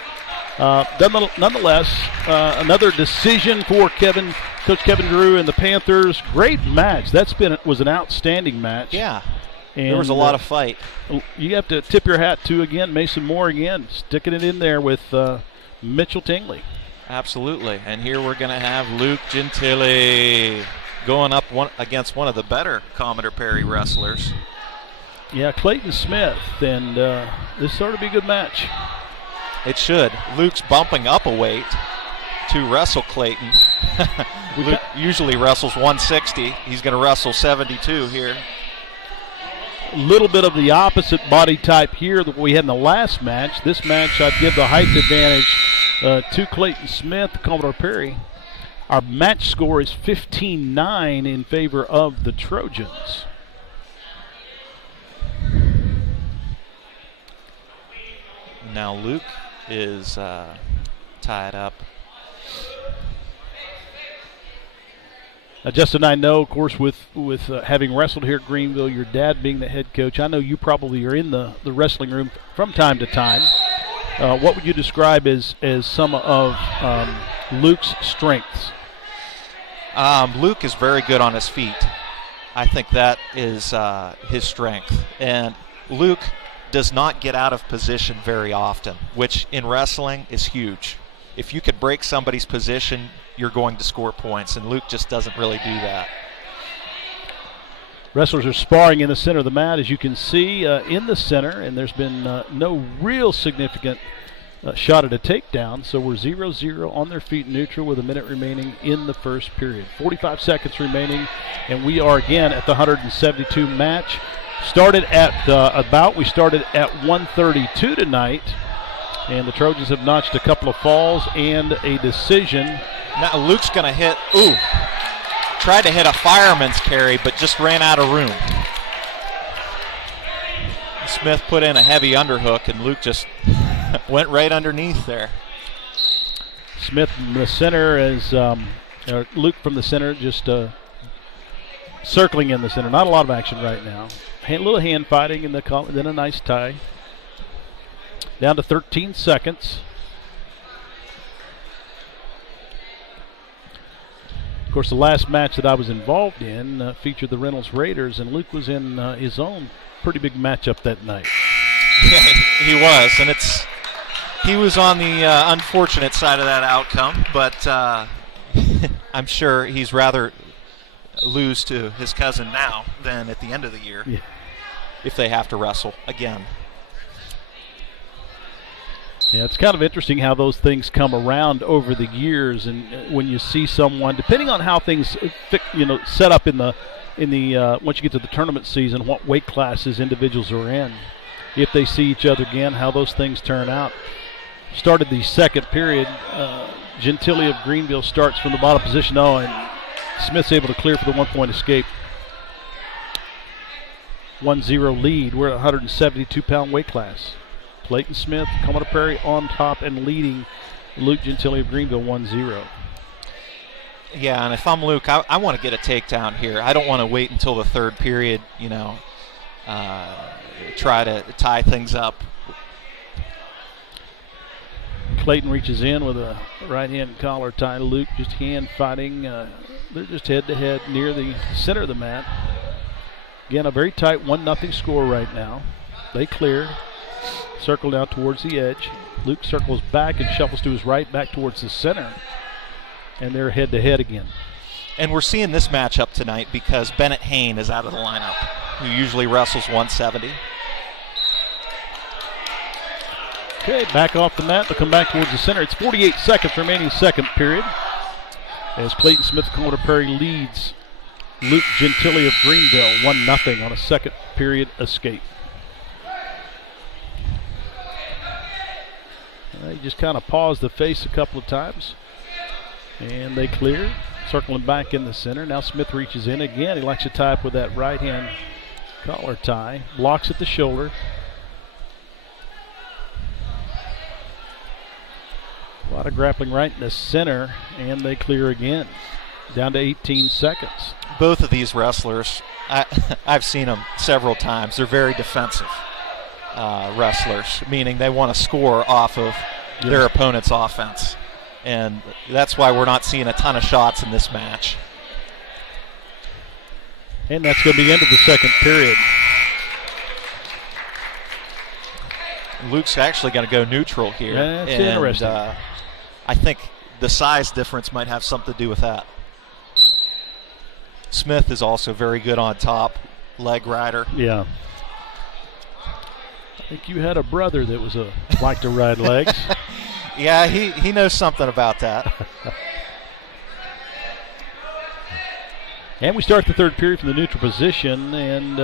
Nonetheless, another decision for Coach Kevin Drew and the Panthers. Great match. Was an outstanding match. Yeah. And there was a lot of fight. You have to tip your hat to, again, Mason Moore again, sticking it in there with Mitchell Tingley. Absolutely. And here we're going to have Luke Gentilly going up against one of the better Commodore Perry wrestlers. Yeah, Clayton Smith, and this sort of be a good match. It should. Luke's bumping up a weight to wrestle Clayton. Luke usually wrestles 160. He's going to wrestle 72 here. A little bit of the opposite body type here that we had in the last match. This match, I'd give the height advantage to Clayton Smith, Commodore Perry. Our match score is 15-9 in favor of the Trojans. Now Luke is tied up. Justin, I know, of course, with having wrestled here at Greenville, your dad being the head coach, I know you probably are in the wrestling room from time to time. What would you describe as some of Luke's strengths? Luke is very good on his feet. I think that is his strength. And Luke does not get out of position very often, which in wrestling is huge. If you could break somebody's position, you're going to score points, and Luke just doesn't really do that. Wrestlers are sparring in the center of the mat, as you can see, in the center, and there's been no real significant shot at a takedown, so we're 0-0 on their feet neutral with a minute remaining in the first period. 45 seconds remaining, and we are again at the 172 match. Started at we started at 132 tonight, and the Trojans have notched a couple of falls and a decision. Now Luke's going to hit, tried to hit a fireman's carry, but just ran out of room. Smith put in a heavy underhook, and Luke just went right underneath there. Smith from the center Luke from the center just circling in the center. Not a lot of action right now. A little hand fighting in then a nice tie. Down to 13 seconds. Of course, the last match that I was involved in featured the Reynolds Raiders, and Luke was in his own pretty big matchup that night. Yeah, he was, and he was on the unfortunate side of that outcome, but I'm sure he's rather lose to his cousin now than at the end of the year if they have to wrestle again. Yeah, it's kind of interesting how those things come around over the years, and when you see someone, depending on how things set up in the once you get to the tournament season, what weight classes individuals are in, if they see each other again, how those things turn out. Started the second period. Gentilly of Greenville starts from the bottom position. And Smith's able to clear for the 1-point escape. 1-0 lead. We're at a 172-pound weight class. Clayton Smith, Commodore Prairie on top and leading Luke Gentilly of Greenville 1-0. Yeah, and if I'm Luke, I want to get a takedown here. I don't want to wait until the third period, try to tie things up. Clayton reaches in with a right-hand collar tie. Luke just hand fighting. They're just head-to-head near the center of the mat. Again, a very tight 1-0 score right now. They clear. Circle down towards the edge. Luke circles back and shuffles to his right, back towards the center. And they're head-to-head again. And we're seeing this matchup tonight because Bennett Hain is out of the lineup, who usually wrestles 170. Okay, back off the mat. They'll come back towards the center. It's 48 seconds remaining second period as Clayton Smith Commodore Prairie leads Luke Gentilly of Greenville 1-0 on a second period escape. They just kind of pause the face a couple of times. And they clear. Circling back in the center. Now Smith reaches in again. He likes to tie up with that right hand collar tie. Blocks at the shoulder. A lot of grappling right in the center, and they clear again. Down to 18 seconds. Both of these wrestlers, I've seen them several times. They're very defensive wrestlers, meaning they want to score off of their opponent's offense. And that's why we're not seeing a ton of shots in this match. And that's going to be the end of the second period. Luke's actually going to go neutral here. Yeah, that's interesting. I think the size difference might have something to do with that. Smith is also very good on top, leg rider. Yeah. I think you had a brother that was liked to ride legs. Yeah, he knows something about that. And we start the third period from the neutral position, and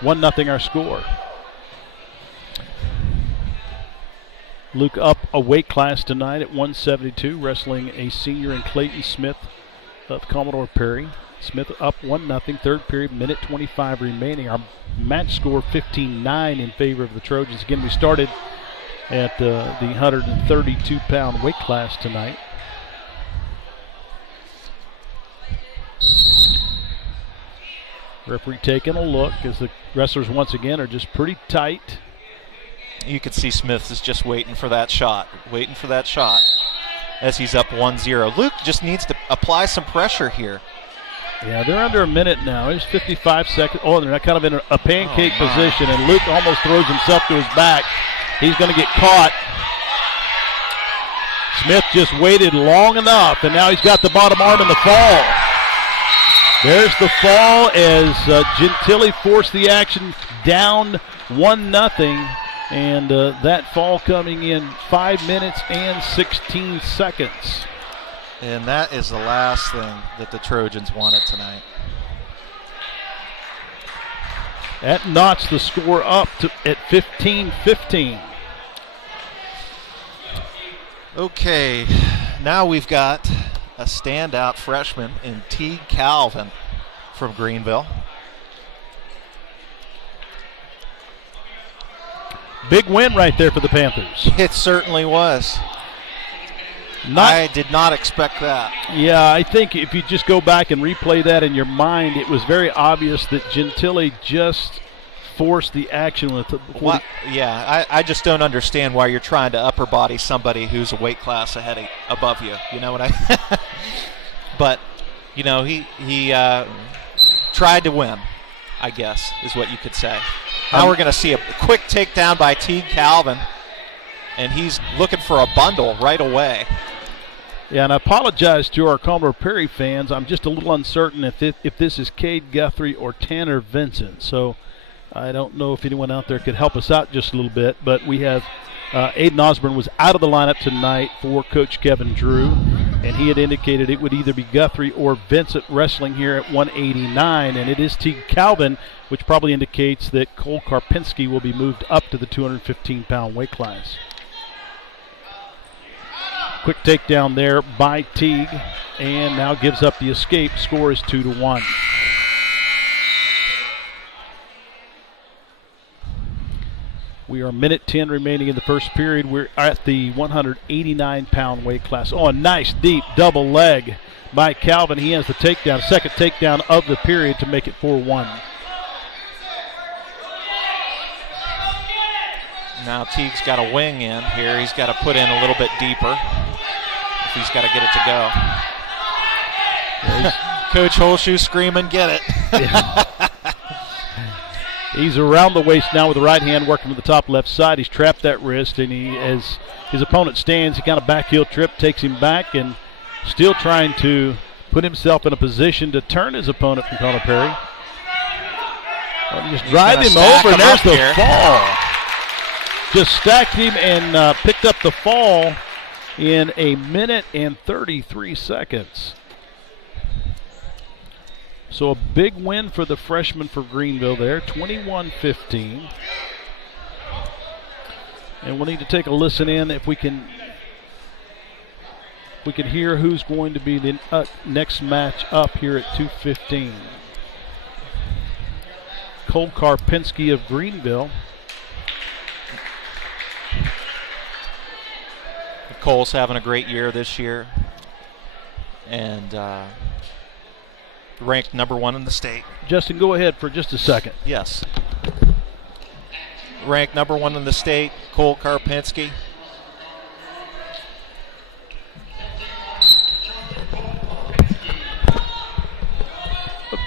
1-0 our score. Luke up a weight class tonight at 172, wrestling a senior in Clayton Smith of Commodore Prairie. Smith up 1-0, third period, minute 25 remaining. Our match score 15-9 in favor of the Trojans. Again, we started at the 132-pound weight class tonight. Referee taking a look as the wrestlers once again are just pretty tight. You can see Smith is just waiting for that shot as he's up 1-0. Luke just needs to apply some pressure here. Yeah, they're under a minute now. It's 55 seconds. Oh, they're kind of in a pancake position, and Luke almost throws himself to his back. He's going to get caught. Smith just waited long enough, and now he's got the bottom arm in the fall. There's the fall as Gentilly forced the action down 1-0. And that fall coming in 5 minutes and 16 seconds. And that is the last thing that the Trojans wanted tonight. That notched the score up at 15-15. Okay, now we've got a standout freshman in T. Calvin from Greenville. Big win right there for the Panthers. It certainly was. I did not expect that. Yeah, I think if you just go back and replay that in your mind, it was very obvious that Gentilly just force the action with I just don't understand why you're trying to upper body somebody who's a weight class above you. You know what I? But he tried to win, I guess, is what you could say. Now we're going to see a quick takedown by Teague Calvin, and he's looking for a bundle right away. Yeah, and I apologize to our Commodore Perry fans. I'm just a little uncertain if this is Cade Guthrie or Tanner Vincent. So I don't know if anyone out there could help us out just a little bit. But we have Aiden Osborne was out of the lineup tonight for Coach Kevin Drew, and he had indicated it would either be Guthrie or Vincent wrestling here at 189, and it is Teague Calvin, which probably indicates that Cole Karpinski will be moved up to the 215-pound weight class. Quick takedown there by Teague, and now gives up the escape. Score is 2-1. We are minute 10 remaining in the first period. We're at the 189-pound weight class. Oh, a nice deep double leg by Calvin. He has the takedown, second takedown of the period to make it 4-1. Now Teague's got a wing in here. He's got to put in a little bit deeper. He's got to get it to go. Coach Holshoe screaming, get it. Yeah. He's around the waist now with the right hand working to the top left side. He's trapped that wrist, and as his opponent stands, he kind of back heel trip, takes him back, and still trying to put himself in a position to turn his opponent from Commodore Perry. Just drive him over, and there's the fall. Just stacked him and picked up the fall in a minute and 33 seconds. So a big win for the freshman for Greenville there, 21-15. And we'll need to take a listen in if we can hear who's going to be the next match up here at 2:15. Cole Karpinski of Greenville. Cole's having a great year this year, and ranked number 1 in the state. Justin, go ahead for just a second. Yes. Ranked number 1 in the state, Cole Karpinski.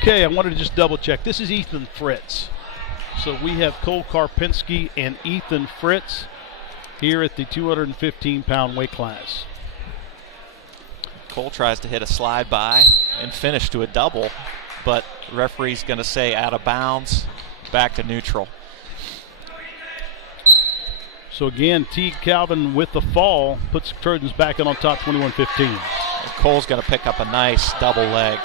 Okay, I wanted to just double check. This is Ethan Fritz. So we have Cole Karpinski and Ethan Fritz here at the 215-pound weight class. Cole tries to hit a slide by and finish to a double, but the referee's going to say out of bounds, back to neutral. So again, Teague Calvin with the fall puts Trojans back in on top, 21-15. Cole's going to pick up a nice double leg,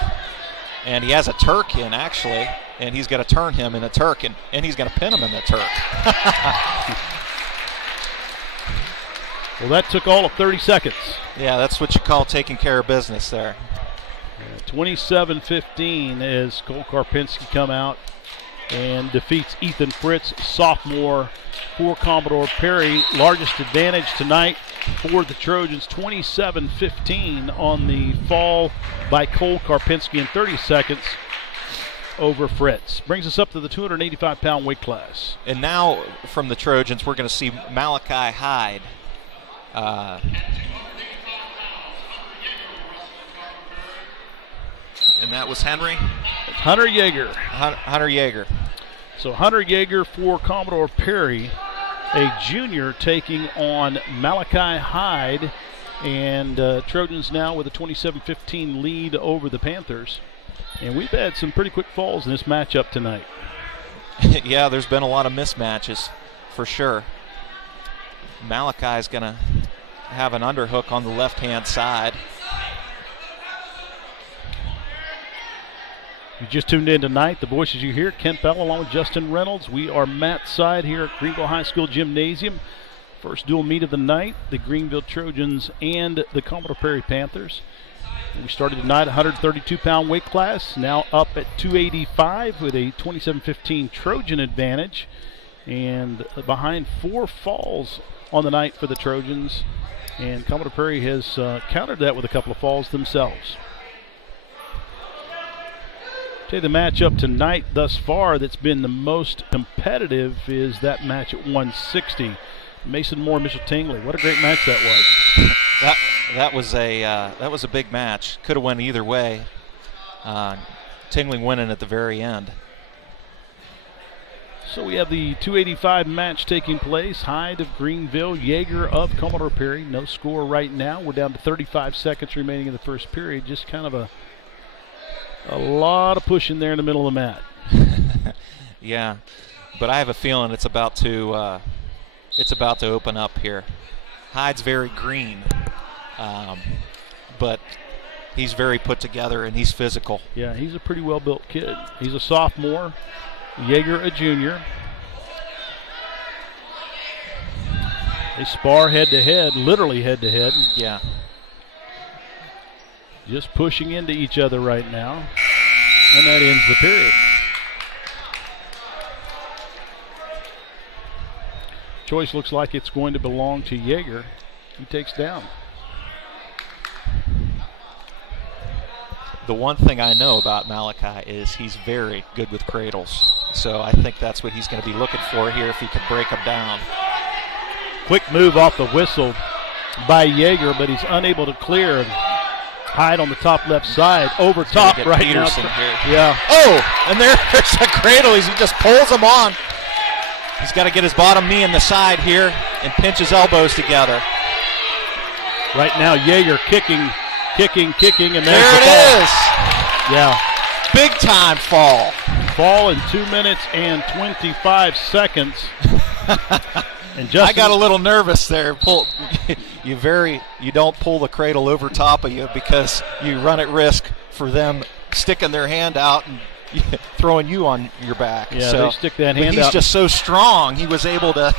and he has a Turk in actually, and he's going to turn him in a Turk, and he's going to pin him in the Turk. Well, that took all of 30 seconds. Yeah, that's what you call taking care of business there. 27-15 as Cole Karpinski come out and defeats Ethan Fritz, sophomore for Commodore Perry. Largest advantage tonight for the Trojans, 27-15 on the fall by Cole Karpinski in 30 seconds over Fritz. Brings us up to the 285-pound weight class. And now from the Trojans, we're going to see Malachi Hyde. And that was Henry? It's Hunter Yeager. Hunter Yeager. So Hunter Yeager for Commodore Perry, a junior taking on Malachi Hyde. And Trojans now with a 27-15 lead over the Panthers. And we've had some pretty quick falls in this matchup tonight. Yeah, there's been a lot of mismatches for sure. Malachi's going to have an underhook on the left-hand side. You just tuned in tonight. The voices you hear, Kent Bell along with Justin Reynolds. We are Matt Side here at Greenville High School Gymnasium. First dual meet of the night, the Greenville Trojans and the Commodore Perry Panthers. We started tonight 132-pound weight class, now up at 285 with a 27-15 Trojan advantage. And behind 4 falls on the night for the Trojans. And Commodore Perry has countered that with a couple of falls themselves. Okay, the matchup tonight thus far that's been the most competitive is that match at 160. Mason Moore, Mitchell Tingley. What a great match that was. That was a big match. Could have went either way. Tingley winning at the very end. So we have the 285 match taking place. Hyde of Greenville, Yeager of Commodore Perry. No score right now. We're down to 35 seconds remaining in the first period. Just kind of a lot of pushing there in the middle of the mat. Yeah, but I have a feeling it's about to open up here. Hyde's very green, but he's very put together and he's physical. Yeah, he's a pretty well-built kid. He's a sophomore. Yeager, a junior. They spar head-to-head, literally head-to-head. Yeah. Just pushing into each other right now. And that ends the period. Choice looks like it's going to belong to Yeager. He takes down. The one thing I know about Malachi is he's very good with cradles. So I think that's what he's going to be looking for here if he can break them down. Quick move off the whistle by Yeager, but he's unable to clear. Hyde on the top left side, over top right Peterson now. Here. Yeah. Oh, and there's a cradle. He just pulls him on. He's got to get his bottom knee in the side here and pinch his elbows together. Right now, Yeager kicking, and there the it fall. is. Yeah. Big time fall. Fall in 2 minutes and 25 seconds. And Justin, I got a little nervous there. You don't pull the cradle over top of you because you run at risk for them sticking their hand out and throwing you on your back. Yeah, so, they stick that hand he's out. just so strong, he was able to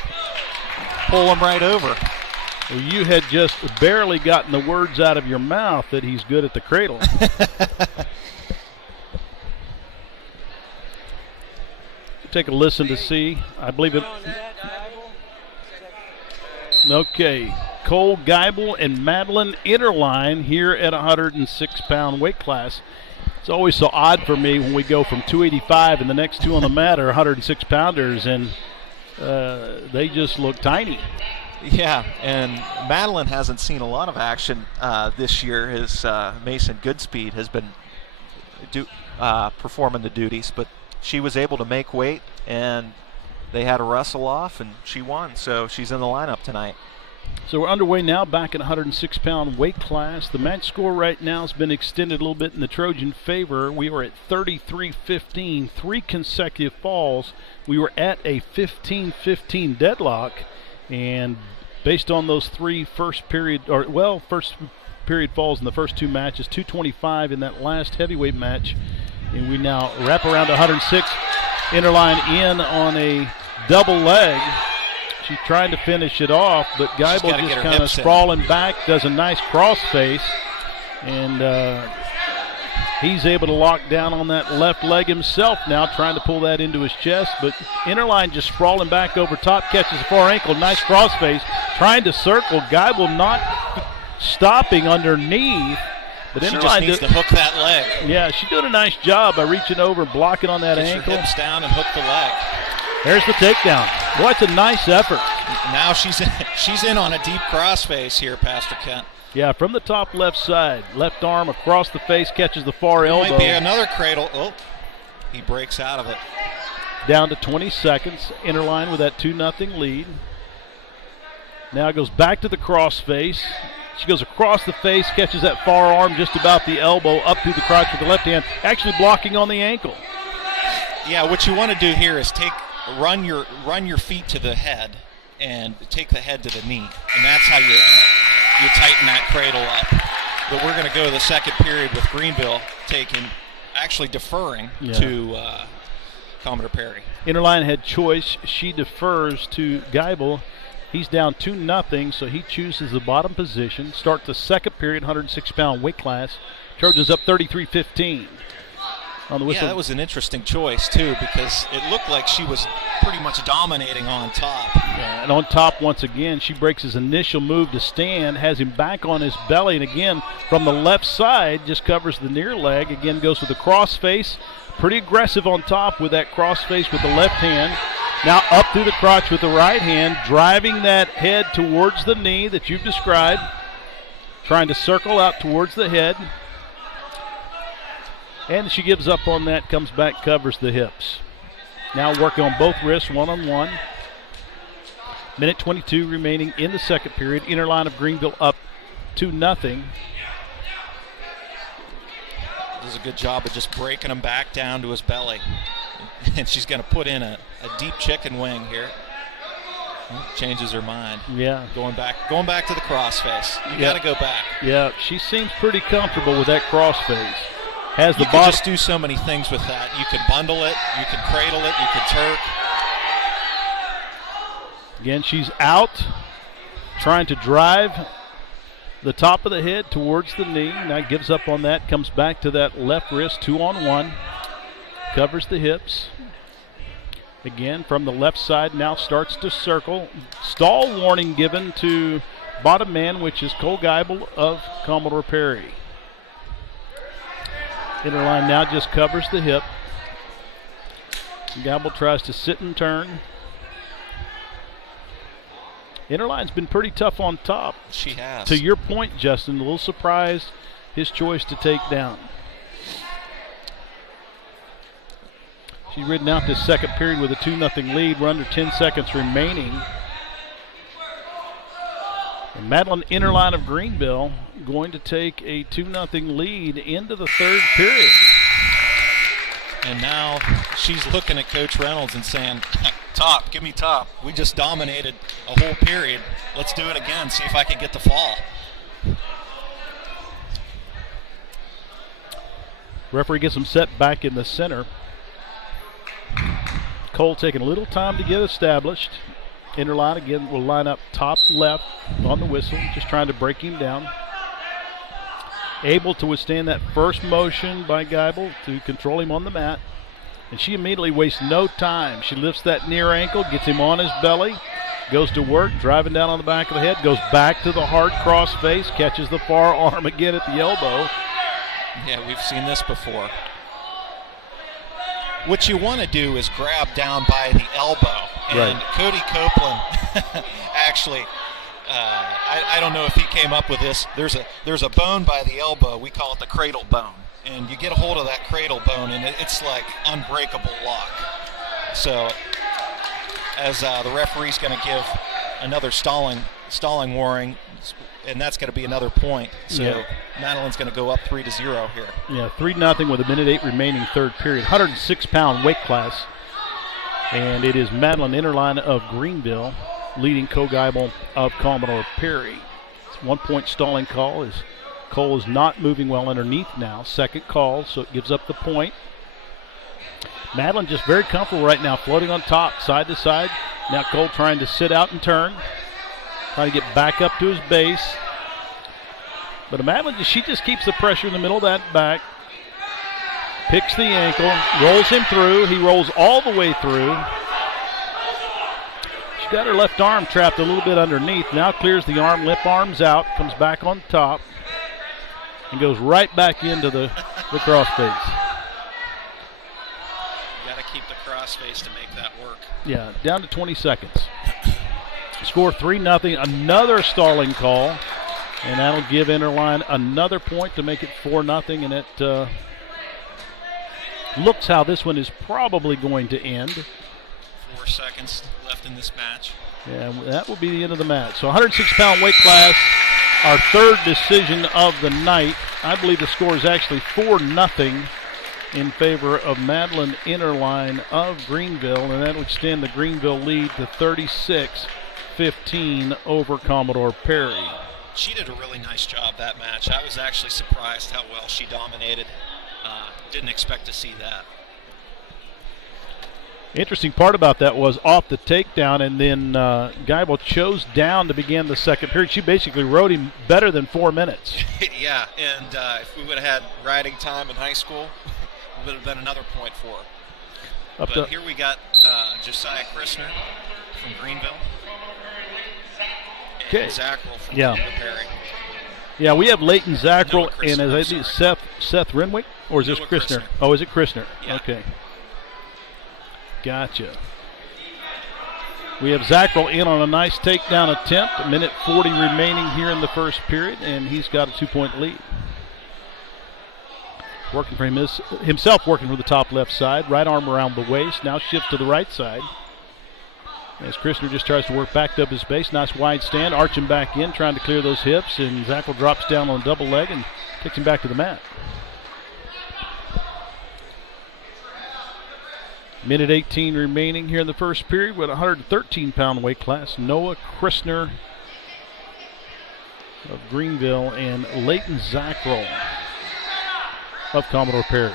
pull him right over. Well, you had just barely gotten the words out of your mouth that he's good at the cradle. Take a listen to see. I believe it. Okay. Cole Geibel and Madeline Interline here at 106-pound weight class. It's always so odd for me when we go from 285 and the next two on the mat are 106-pounders, and they just look tiny. Yeah, and Madeline hasn't seen a lot of action this year as Mason Goodspeed has been performing the duties, but she was able to make weight, and they had a wrestle off, and she won, so she's in the lineup tonight. So we're underway now, back at 106-pound weight class. The match score right now has been extended a little bit in the Trojan favor. We were at 33-15, 3 consecutive falls. We were at a 15-15 deadlock, and based on those first period falls in the first 2 matches, 225 in that last heavyweight match, and we now wrap around 106. Interline in on a double leg. She's trying to finish it off, but Geibel just kind of sprawling back, does a nice crossface, and he's able to lock down on that left leg himself now, trying to pull that into his chest, but Interline just sprawling back over top, catches the far ankle, nice crossface, trying to circle. Geibel not stopping underneath. But she just needs to hook that leg. Yeah, she's doing a nice job by reaching over and blocking on that ankle. Get your hips down and hook the leg. There's the takedown. Boy, it's a nice effort. Now she's in on a deep crossface here, Pastor Kent. Yeah, from the top left side. Left arm across the face, catches the far elbow. Might be another cradle. Oh, he breaks out of it. Down to 20 seconds. Interline with that 2-0 lead. Now goes back to the crossface. She goes across the face, catches that far arm just about the elbow, up through the crotch with the left hand, actually blocking on the ankle. Yeah, what you want to do here is run your feet to the head and take the head to the knee, and that's how you tighten that cradle up. But we're going to go to the second period with Greenville deferring to Commodore Perry. Interline had choice. She defers to Geibel. He's down 2-0, so he chooses the bottom position. Start the second period, 106-pound weight class. Trojans up 33-15. on the whistle. Yeah, that was an interesting choice, too, because it looked like she was pretty much dominating on top. Yeah, and on top once again, she breaks his initial move to stand, has him back on his belly, and again, from the left side, just covers the near leg. Again, goes with the cross face. Pretty aggressive on top with that cross face with the left hand. Now up through the crotch with the right hand, driving that head towards the knee that you've described. Trying to circle out towards the head. And she gives up on that, comes back, covers the hips. Now working on both wrists, one-on-one. Minute 22 remaining in the second period. Inner line of Greenville up 2-0. Does a good job of just breaking him back down to his belly. And she's going to put in a deep chicken wing here. Changes her mind. Yeah. Going back to the crossface. You got to go back. Yeah, she seems pretty comfortable with that crossface. Has the you bottom. can just do so many things with that. You could bundle it, you could cradle it, you could Turk. Again, she's out, trying to drive the top of the head towards the knee. Now gives up on that, comes back to that left wrist, 2-on-1. Covers the hips. Again, from the left side, now starts to circle. Stall warning given to bottom man, which is Cole Geibel of Commodore Perry. Inner line now just covers the hip. Geibel tries to sit and turn. Inner line's been pretty tough on top. She has. To your point, Justin, a little surprised his choice to take down. She's ridden out this second period with a 2-0 lead. We're under 10 seconds remaining. And Madeline Innerline of Greenville going to take a 2-0 lead into the third period. And now she's looking at Coach Reynolds and saying, top, give me top. We just dominated a whole period. Let's do it again, see if I can get the fall. Referee gets them set back in the center. Cole taking a little time to get established. Inner line again will line up top left on the whistle, just trying to break him down. Able to withstand that first motion by Geibel to control him on the mat. And she immediately wastes no time. She lifts that near ankle, gets him on his belly, goes to work, driving down on the back of the head, goes back to the hard cross face, catches the far arm again at the elbow. Yeah, we've seen this before. What you want to do is grab down by the elbow. And right. Cody Copeland actually, I don't know if he came up with this. There's a bone by the elbow. We call it the cradle bone. And you get a hold of that cradle bone, and it's like unbreakable lock. So as the referee's going to give another stalling warning, and that's going to be another point. So yeah. Madeline's going to go up 3-0 here. Yeah, 3-0 with a minute 8 remaining third period. 106-pound weight class. And it is Madeline Innerline of Greenville leading Cole Geibel of Commodore Perry. It's 1 point stalling call as Cole is not moving well underneath now. Second call, so it gives up the point. Madeline just very comfortable right now, floating on top, side to side. Now Cole trying to sit out and turn. Trying to get back up to his base. But Madeline, she just keeps the pressure in the middle of that back. Picks the ankle, rolls him through. He rolls all the way through. She's got her left arm trapped a little bit underneath. Now clears the arm, lip arms out, comes back on top, and goes right back into the crossface. You got to keep the crossface to make that work. Yeah, down to 20 seconds. Score 3-0. Another stalling call, and that'll give Innerline another point to make it 4-0. And it looks how this one is probably going to end. 4 seconds left in this match. Yeah, that will be the end of the match. So 106-pound weight class, our third decision of the night. I believe the score is actually 4-0 in favor of Madeline Innerline of Greenville, and that would extend the Greenville lead to 36-15 over Commodore Perry. She did a really nice job that match. I was actually surprised how well she dominated. Didn't expect to see that. Interesting part about that was off the takedown, and then Geibel chose down to begin the second period. She basically rode him better than 4 minutes. Yeah, and if we would have had riding time in high school, would have been another point for her. Up But to, here we got Josiah Christner from Greenville. Okay. And Zackrell from Yeah. Perry. yeah, we have Leighton Zackrell Noah Christner, and I'm is that sorry. Seth Renwick, or is this Noah Christner? Christner. Oh, is it Christner? Yeah. Okay. Gotcha. We have Zackrell in on a nice takedown attempt. 1:40 remaining here in the first period, and he's got a 2-point lead. Working for himself, working from the top left side. Right arm around the waist. Now shifts to the right side. As Christner just tries to work back up his base. Nice wide stand. Arching back in, trying to clear those hips. And Zackrell drops down on a double leg and takes him back to the mat. 1:18 remaining here in the first period with a 113-pound weight class. Noah Christner of Greenville and Leighton Zackrell of Commodore Perry.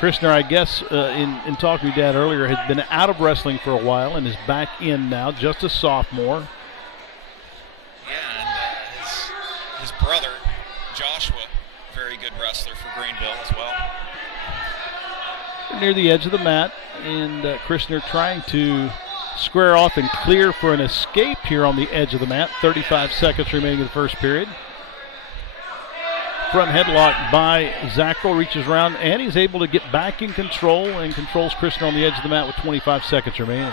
Christner, I guess, in talking to Dad earlier, has been out of wrestling for a while and is back in now, just a sophomore. Yeah, and his brother, Joshua, very good wrestler for Greenville as well. Near the edge of the mat, and Christner trying to square off and clear for an escape here on the edge of the mat. 35 seconds remaining in the first period. Front headlock by Zackrell, reaches around, and he's able to get back in control and controls Christner on the edge of the mat with 25 seconds remaining.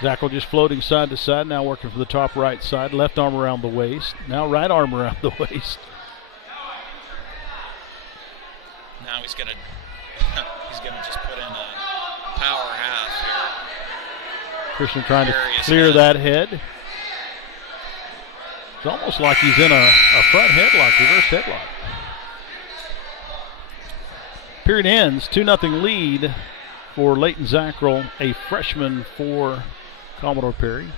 Zackrell just floating side to side, now working from the top right side. Left arm around the waist, now right arm around the waist. Now he's gonna just put in a power half here. Christner trying to Various clear head. that head. It's almost like he's in a front headlock, reverse headlock. Period ends, 2-0 lead for Leighton Zackrell, a freshman for Commodore Perry.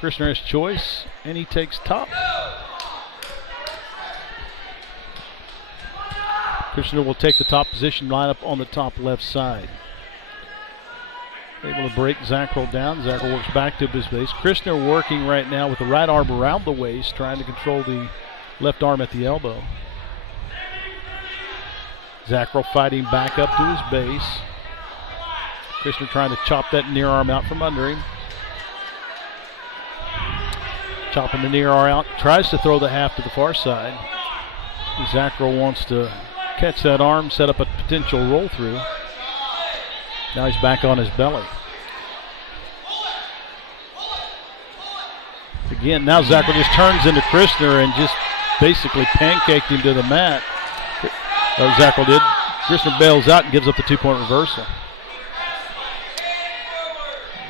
Christner has choice, and he takes top. Christner will take the top position, line up on the top left side. Able to break Zackrell down. Zackrell works back to his base. Christner working right now with the right arm around the waist, trying to control the left arm at the elbow. Zackrell fighting back up to his base. Christner trying to chop that near arm out from under him. Chopping the near arm out. Tries to throw the half to the far side. Zackrell wants to catch that arm, set up a potential roll through. Now he's back on his belly. Again, now Zackrell just turns into Christner and just basically pancaked him to the mat. Zackrell did. Christner bails out and gives up the 2-point reversal.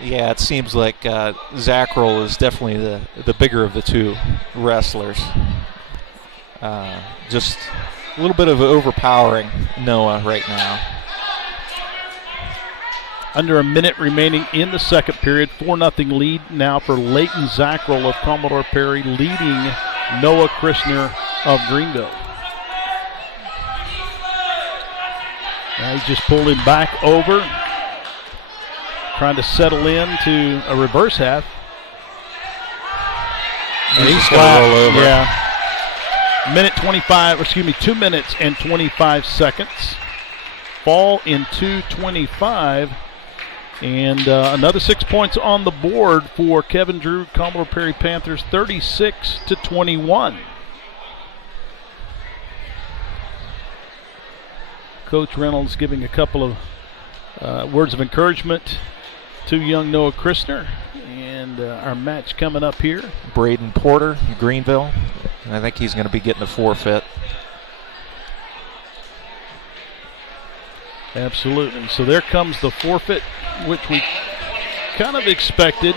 Yeah, it seems like Zackrell is definitely the bigger of the two wrestlers. Just a little bit of overpowering Noah right now. Under a minute remaining in the second period. 4-0 lead now for Leighton Zackrell of Commodore Perry, leading Noah Christner of Greenville. Now he's just pulled him back over, trying to settle into a reverse half. And he's gonna roll over. Yeah. 2 minutes and 25 seconds. Fall in 2:25. And another 6 points on the board for Kevin Drew, Commodore Perry Panthers, 36-21. Coach Reynolds giving a couple of words of encouragement to young Noah Christner. And our match coming up here. Braden Porter, Greenville. And I think he's going to be getting a forfeit. Absolutely. So there comes the forfeit, which we kind of expected.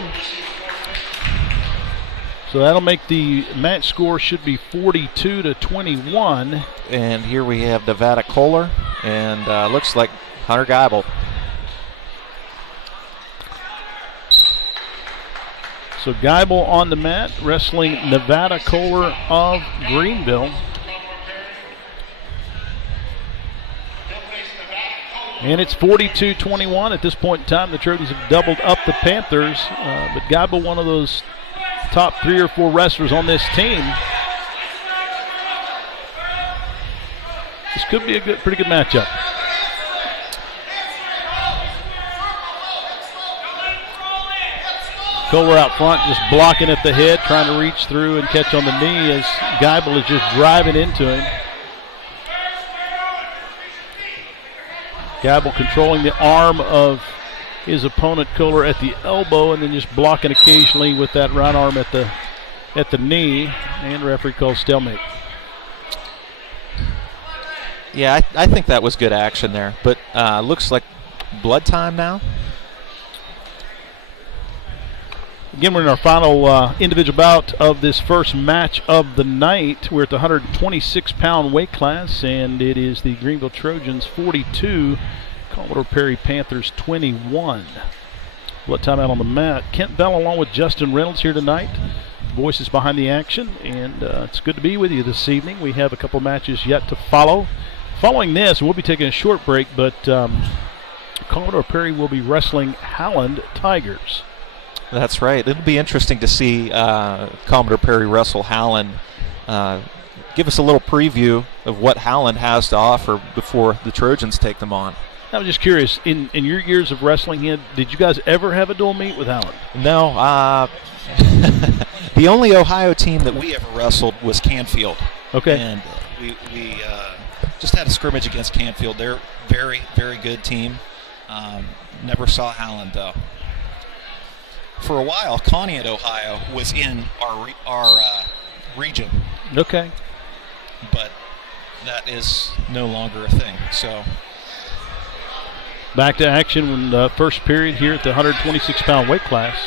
So that'll make the match score should be 42-21. And here we have Nevada Kohler and looks like Hunter Geibel. So Geibel on the mat, wrestling Nevada Kohler of Greenville. And it's 42-21 at this point in time. The Trojans have doubled up the Panthers, but Geibel, one of those top 3 or 4 wrestlers on this team. This could be a pretty good matchup. Kohler out front, just blocking at the head, trying to reach through and catch on the knee as Geibel is just driving into him. Geibel controlling the arm of his opponent, Kohler, at the elbow, and then just blocking occasionally with that right arm at the knee. And referee calls stalemate. Yeah, I think that was good action there, but looks like blood time now. Again, we're in our final individual bout of this first match of the night. We're at the 126-pound weight class, and it is the Greenville Trojans 42, Commodore Perry Panthers 21. Blood time out on the mat. Kent Bell along with Justin Reynolds here tonight. Voices behind the action, and it's good to be with you this evening. We have a couple matches yet to follow. Following this, we'll be taking a short break, but Commodore Perry will be wrestling Howland Tigers. That's right. It'll be interesting to see Commodore Perry wrestle Howland. Give us a little preview of what Howland has to offer before the Trojans take them on. I was just curious, in your years of wrestling him, did you guys ever have a dual meet with Howland? No. The only Ohio team that we ever wrestled was Canfield. Okay. And we just had a scrimmage against Canfield. They're a very, very good team. Never saw Howland, though. For a while, Conneaut, Ohio was in our region. Okay. But that is no longer a thing. So back to action in the first period here at the 126-pound weight class.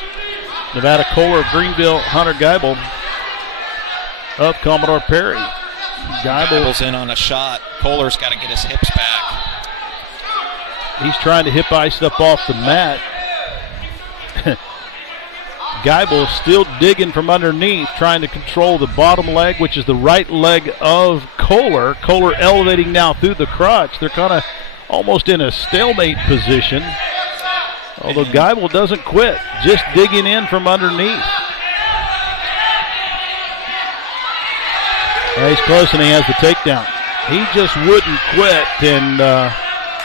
Nevada Kohler of Greenville, Hunter Geibel of Commodore Perry. Geibel's in on a shot. Kohler's got to get his hips back. He's trying to hip ice it up off the mat. Geibel still digging from underneath, trying to control the bottom leg, which is the right leg of Kohler. Kohler elevating now through the crotch. They're kind of almost in a stalemate position. Although Geibel doesn't quit, just digging in from underneath. He's close and he has the takedown. He just wouldn't quit, and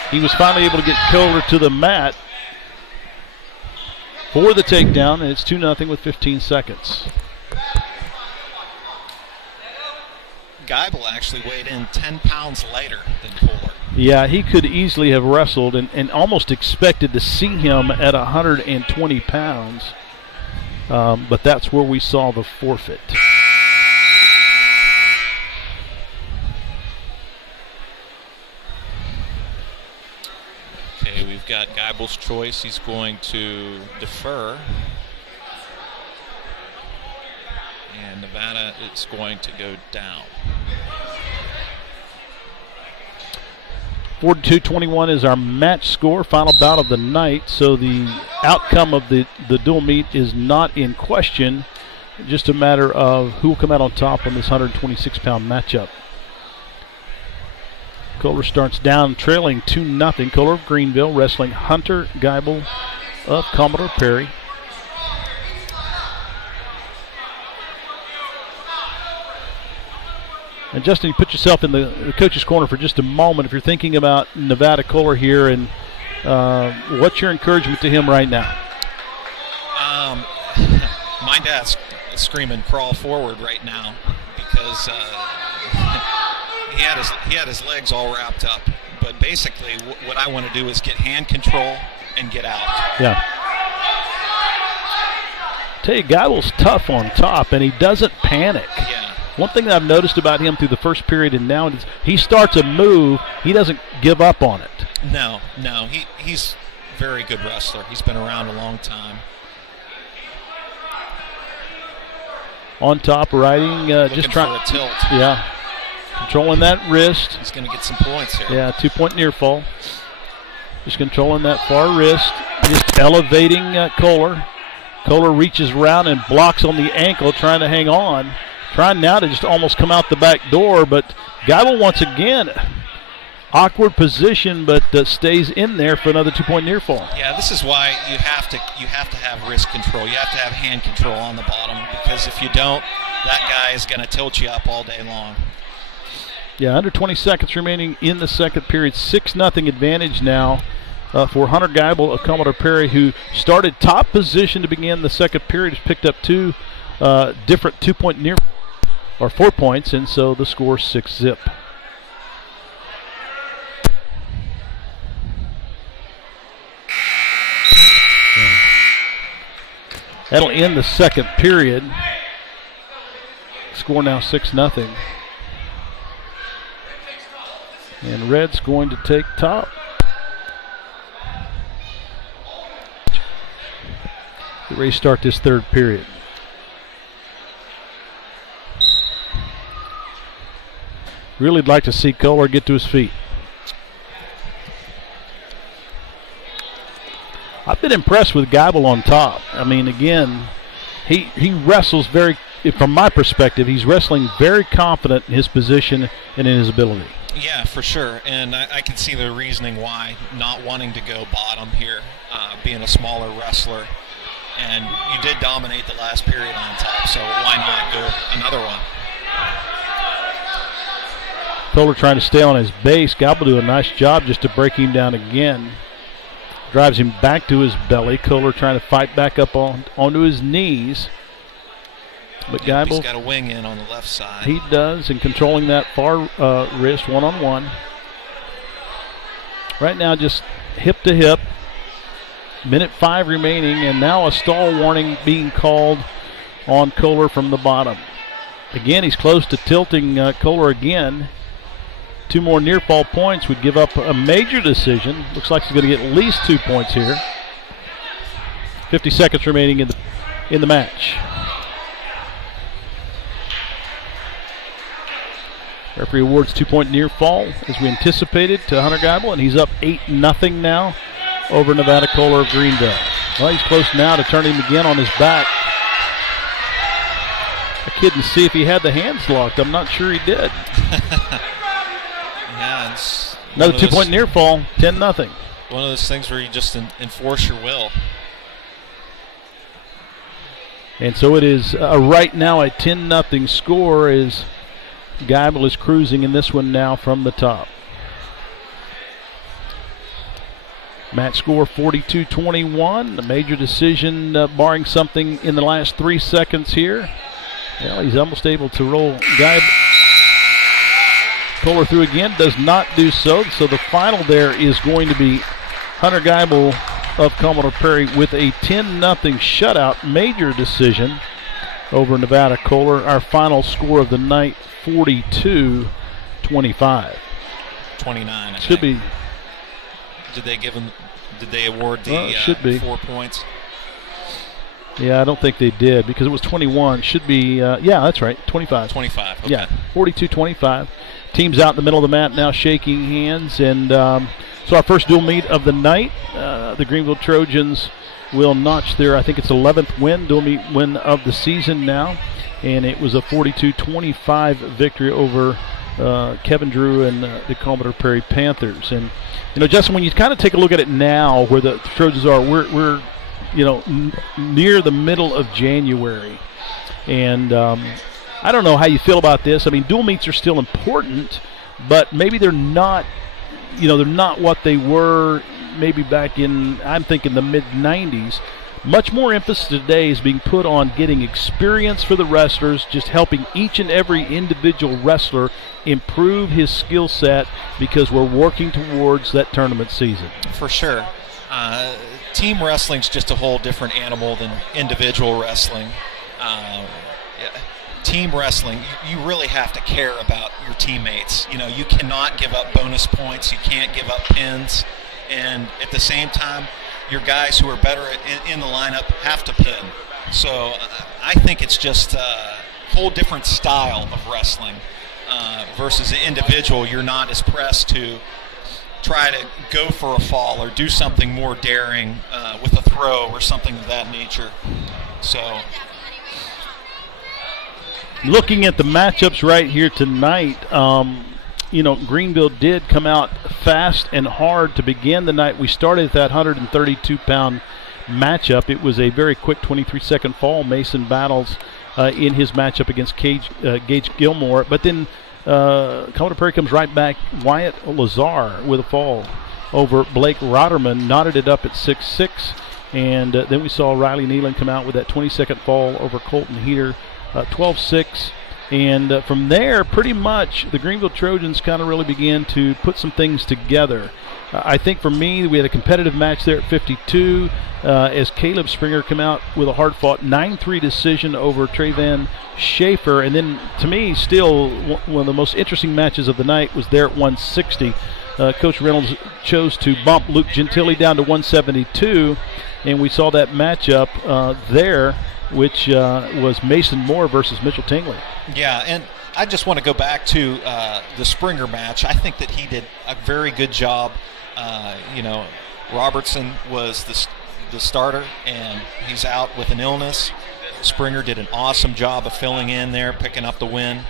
he was finally able to get Kohler to the mat for the takedown, and it's 2-0 with 15 seconds. Geibel actually weighed in 10 pounds lighter than Kohler. Yeah, he could easily have wrestled and almost expected to see him at 120 pounds, but that's where we saw the forfeit. Okay, we've got Geibel's choice. He's going to defer. And Nevada is going to go down. 42-21 is our match score, final bout of the night. So the outcome of the dual meet is not in question. Just a matter of who will come out on top on this 126-pound matchup. Kohler starts down, trailing 2-0. Kohler of Greenville wrestling Hunter Geibel of Commodore Perry. And Justin, you put yourself in the coach's corner for just a moment. If you're thinking about Nevada Kohler here, and what's your encouragement to him right now? My dad's screaming crawl forward right now because he had his legs all wrapped up. But basically what I want to do is get hand control and get out. Yeah. Tell you, Geibel's tough on top, and he doesn't panic. Yeah. One thing that I've noticed about him through the first period and now is he starts a move, he doesn't give up on it. No, he's a very good wrestler. He's been around a long time. On top, riding, just trying for a tilt. Yeah, controlling that wrist. He's going to get some points here. Yeah, 2-point near fall. Just controlling that far wrist, just elevating Kohler. Kohler reaches around and blocks on the ankle, trying to hang on. Trying now to just almost come out the back door, but Geibel once again awkward position, but stays in there for another 2-point near fall. Yeah, this is why you have to have wrist control. You have to have hand control on the bottom, because if you don't, that guy is going to tilt you up all day long. Yeah, under 20 seconds remaining in the second period. 6-0 advantage now for Hunter Geibel of Commodore Perry, who started top position to begin the second period. Has picked up two different 2-point near or 4 points, and so the score 6-zip. That'll end the second period. Score now 6-0. And Red's going to take top. Get ready to start this third period. Really like to see Kohler get to his feet. I've been impressed with Geibel on top. I mean, again, he wrestles very, from my perspective, he's wrestling very confident in his position and in his ability. Yeah, for sure. And I can see the reasoning why, not wanting to go bottom here, being a smaller wrestler. And you did dominate the last period on top, so why not go another one? Kohler trying to stay on his base. Geibel do a nice job just to break him down again. Drives him back to his belly. Kohler trying to fight back up onto his knees. But Geibel, he's got a wing in on the left side. He does, and controlling that far wrist one-on-one. Right now just hip to hip. Minute 5 remaining, and now a stall warning being called on Kohler from the bottom. Again, he's close to tilting Kohler again. 2 more near fall points would give up a major decision. Looks like he's going to get at least 2 points here. 50 seconds remaining in the match. Referee awards 2-point near fall as we anticipated to Hunter Geibel, and he's up 8-0 now over Nevada Kohler of Greenville. Well, he's close now to turning him again on his back. I couldn't see if he had the hands locked. I'm not sure he did. Yeah, it's another 2-point near fall, 10-0. One of those things where you just enforce your will. And so it is right now a 10-0 score as Geibel is cruising in this one now from the top. Match score 42-21. A major decision barring something in the last 3 seconds here. Well, he's almost able to roll Geibel. Kohler through again, does not do so. So the final there is going to be Hunter Geibel of Commodore Perry with a 10-0 shutout major decision over Nevada Kohler. Our final score of the night, 42-25. 29. Should be. Did they award the should be 4 points? Yeah, I don't think they did because it was 21. Should be, yeah, that's right, 25. 25, okay. Yeah, 42-25. Teams out in the middle of the mat now shaking hands. And so our first dual meet of the night, the Greenville Trojans will notch their, I think it's 11th dual meet win of the season now. And it was a 42-25 victory over Kevin Drew and the Commodore Perry Panthers. And, you know, Justin, when you kind of take a look at it now where the Trojans are, we're you know, near the middle of January. And I don't know how you feel about this. I mean, dual meets are still important, but maybe they're not, you know, they're not what they were maybe back in, I'm thinking, the mid-'90s. Much more emphasis today is being put on getting experience for the wrestlers, just helping each and every individual wrestler improve his skill set because we're working towards that tournament season. For sure. Team wrestling's just a whole different animal than individual wrestling. Team wrestling, you really have to care about your teammates. You know, you cannot give up bonus points. You can't give up pins. And at the same time, your guys who are better in the lineup have to pin. So I think it's just a whole different style of wrestling versus an individual. You're not as pressed to try to go for a fall or do something more daring with a throw or something of that nature. So, looking at the matchups right here tonight, Greenville did come out fast and hard to begin the night. We started at that 132-pound matchup. It was a very quick 23-second fall. Mason battles in his matchup against Gage Gilmore. But then Commodore Prairie comes right back. Wyatt Lazar with a fall over Blake Rotterman, knotted it up at 6'6". And then we saw Riley Nealon come out with that 22nd fall over Colton Heater, 12-6. And from there, pretty much, the Greenville Trojans kind of really began to put some things together. I think for me, we had a competitive match there at 52 as Caleb Springer come out with a hard-fought 9-3 decision over Trayvan Shaffer. And then, to me, still one of the most interesting matches of the night was there at 160. Coach Reynolds chose to bump Luke Gentilly down to 172, and we saw that matchup there, which was Mason Moore versus Mitchell Tingley. Yeah, and I just want to go back to the Springer match. I think that he did a very good job. Robertson was the starter, and he's out with an illness. Springer did an awesome job of filling in there, picking up the win,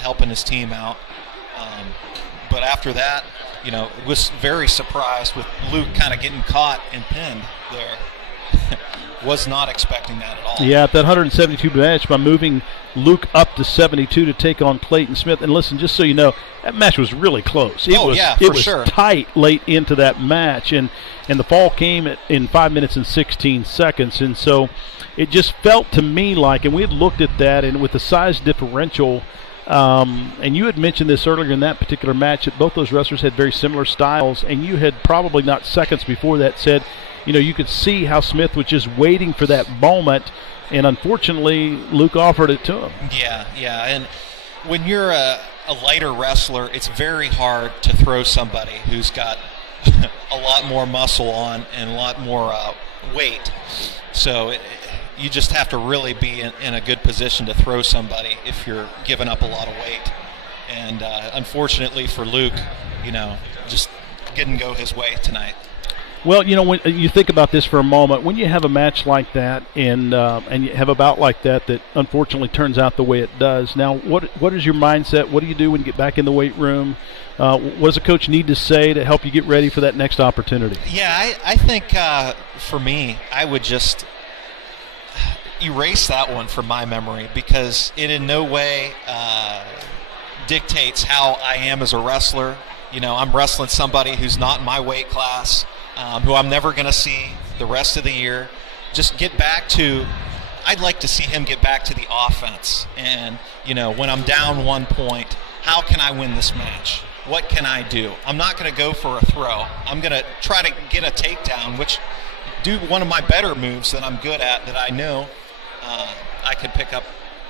helping his team out. But after that, was very surprised with Luke kind of getting caught and pinned there. Was not expecting that at all. Yeah, at that 172 match, by moving Luke up to 72 to take on Clayton Smith. And listen, just so you know, that match was really close. It was sure. Tight late into that match, and the fall came in 5 minutes and 16 seconds. And so it just felt to me like, and we had looked at that, and with the size differential, and you had mentioned this earlier in that particular match, that both those wrestlers had very similar styles, and you had probably not seconds before that said, you could see how Smith was just waiting for that moment, and unfortunately, Luke offered it to him. Yeah, and when you're a lighter wrestler, it's very hard to throw somebody who's got a lot more muscle on and a lot more weight. So you just have to really be in a good position to throw somebody if you're giving up a lot of weight. And unfortunately for Luke, just didn't go his way tonight. Well, when you think about this for a moment, when you have a match like that and you have a bout like that unfortunately turns out the way it does. Now, what is your mindset? What do you do when you get back in the weight room? What does a coach need to say to help you get ready for that next opportunity? Yeah, I think for me, I would just erase that one from my memory, because it in no way dictates how I am as a wrestler. I'm wrestling somebody who's not in my weight class, who I'm never going to see the rest of the year. Just get back to, I'd like to see him get back to the offense. And, when I'm down 1 point, how can I win this match? What can I do? I'm not going to go for a throw. I'm going to try to get a takedown, which do one of my better moves that I'm good at, that I know I could pick up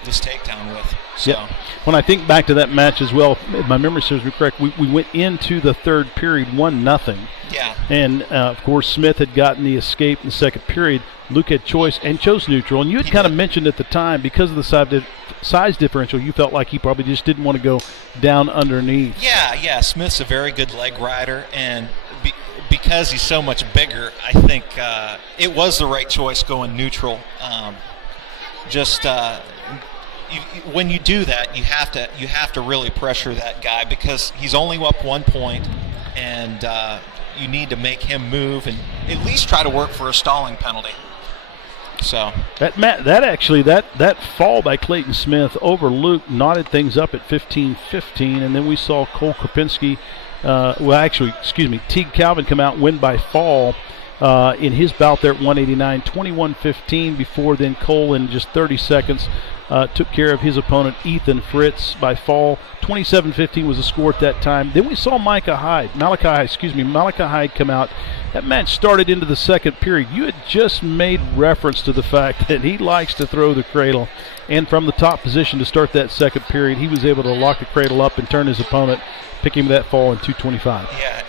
this takedown with. So. Yeah. When I think back to that match as well, if my memory serves me correct, we went into the third period 1-0. Yeah. And, of course, Smith had gotten the escape in the second period. Luke had choice and chose neutral. And you had kind of mentioned at the time, because of the size differential, you felt like he probably just didn't want to go down underneath. Yeah. Smith's a very good leg rider, and because he's so much bigger, I think it was the right choice going neutral. When you do that, you have to really pressure that guy, because he's only up 1 point, and you need to make him move and at least try to work for a stalling penalty. So that fall by Clayton Smith over Luke knotted things up at 15-15, and then we saw Cole Krupinski, Teague Calvin come out and win by fall in his bout there at 189, 21-15. Before then, Cole in just 30 seconds took care of his opponent Ethan Fritz by fall. 27-15 was the score at that time. Then we saw Malachi Hyde come out. That match started into the second period. You had just made reference to the fact that he likes to throw the cradle, and from the top position to start that second period, he was able to lock the cradle up and turn his opponent, picking that fall in 2:25. Yeah,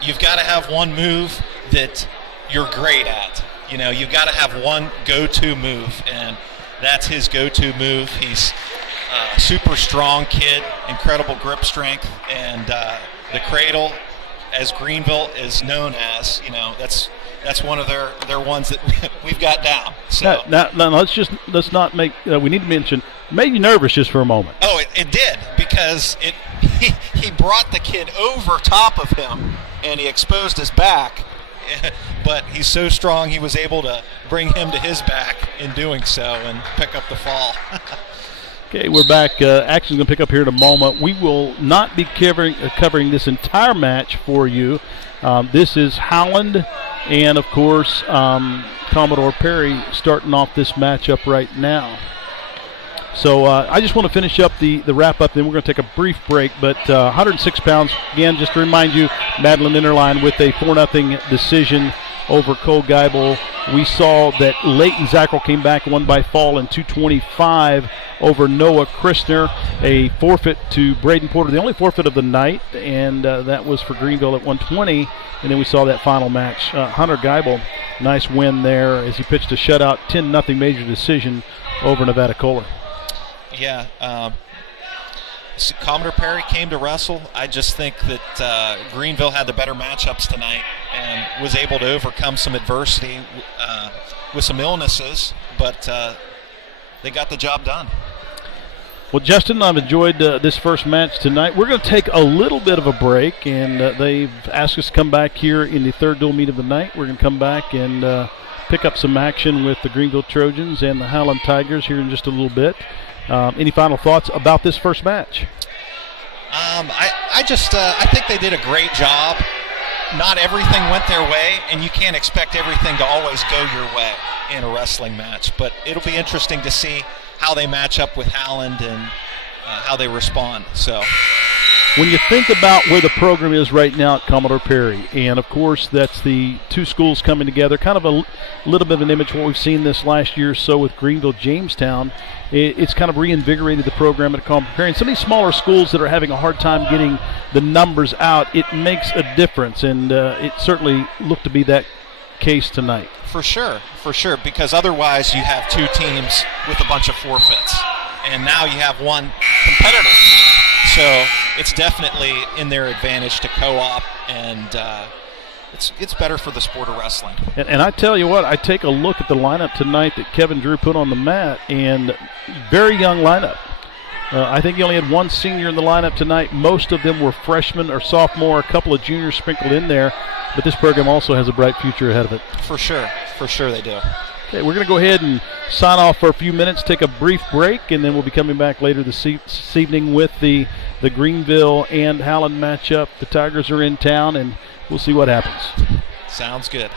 you've got to have one move that you're great at. You've got to have one go-to move, and that's his go-to move. He's a super strong kid, incredible grip strength, and the cradle, as Greenville is known as, that's one of their ones that we've got down. So now let's not make. We need to mention. Made you nervous just for a moment. Oh, it did, because he brought the kid over top of him, and he exposed his back. But he's so strong, he was able to bring him to his back in doing so and pick up the fall. Okay, we're back. Action's going to pick up here in a moment. We will not be covering this entire match for you. This is Howland and, of course, Commodore Perry starting off this matchup right now. So I just want to finish up the wrap-up, then we're going to take a brief break. But 106 pounds, again, just to remind you, Madeline Interline with a 4-0 decision over Cole Geibel. We saw that Leighton Zackrell came back, won by fall in 225 over Noah Christner. A forfeit to Braden Porter, the only forfeit of the night, and that was for Greenville at 120. And then we saw that final match. Hunter Geibel, nice win there as he pitched a shutout, 10-0 major decision over Nevada Kohler. Yeah, Commodore Perry came to wrestle. I just think that Greenville had the better matchups tonight and was able to overcome some adversity with some illnesses, but they got the job done. Well, Justin, I've enjoyed this first match tonight. We're going to take a little bit of a break, and they've asked us to come back here in the third dual meet of the night. We're going to come back and pick up some action with the Greenville Trojans and the Howland Tigers here in just a little bit. Any final thoughts about this first match? I think they did a great job. Not everything went their way, and you can't expect everything to always go your way in a wrestling match. But it'll be interesting to see how they match up with Howland and how they respond. So, when you think about where the program is right now at Commodore Perry, and of course that's the two schools coming together, kind of a little bit of an image of what we've seen this last year or so with Greenville, Jamestown. It's kind of reinvigorated the program at Commodore Perry. And some of these smaller schools that are having a hard time getting the numbers out, it makes a difference, and it certainly looked to be that case tonight. For sure, because otherwise you have two teams with a bunch of forfeits, and now you have one competitive team. So it's definitely in their advantage to co-op, and it's better for the sport of wrestling. And I tell you what, I take a look at the lineup tonight that Kevin Drew put on the mat, and very young lineup. I think he only had one senior in the lineup tonight. Most of them were freshmen or sophomore, a couple of juniors sprinkled in there. But this program also has a bright future ahead of it. For sure they do. Okay, we're going to go ahead and sign off for a few minutes, take a brief break, and then we'll be coming back later this evening with the Greenville and Howland matchup. The Tigers are in town, and we'll see what happens. Sounds good.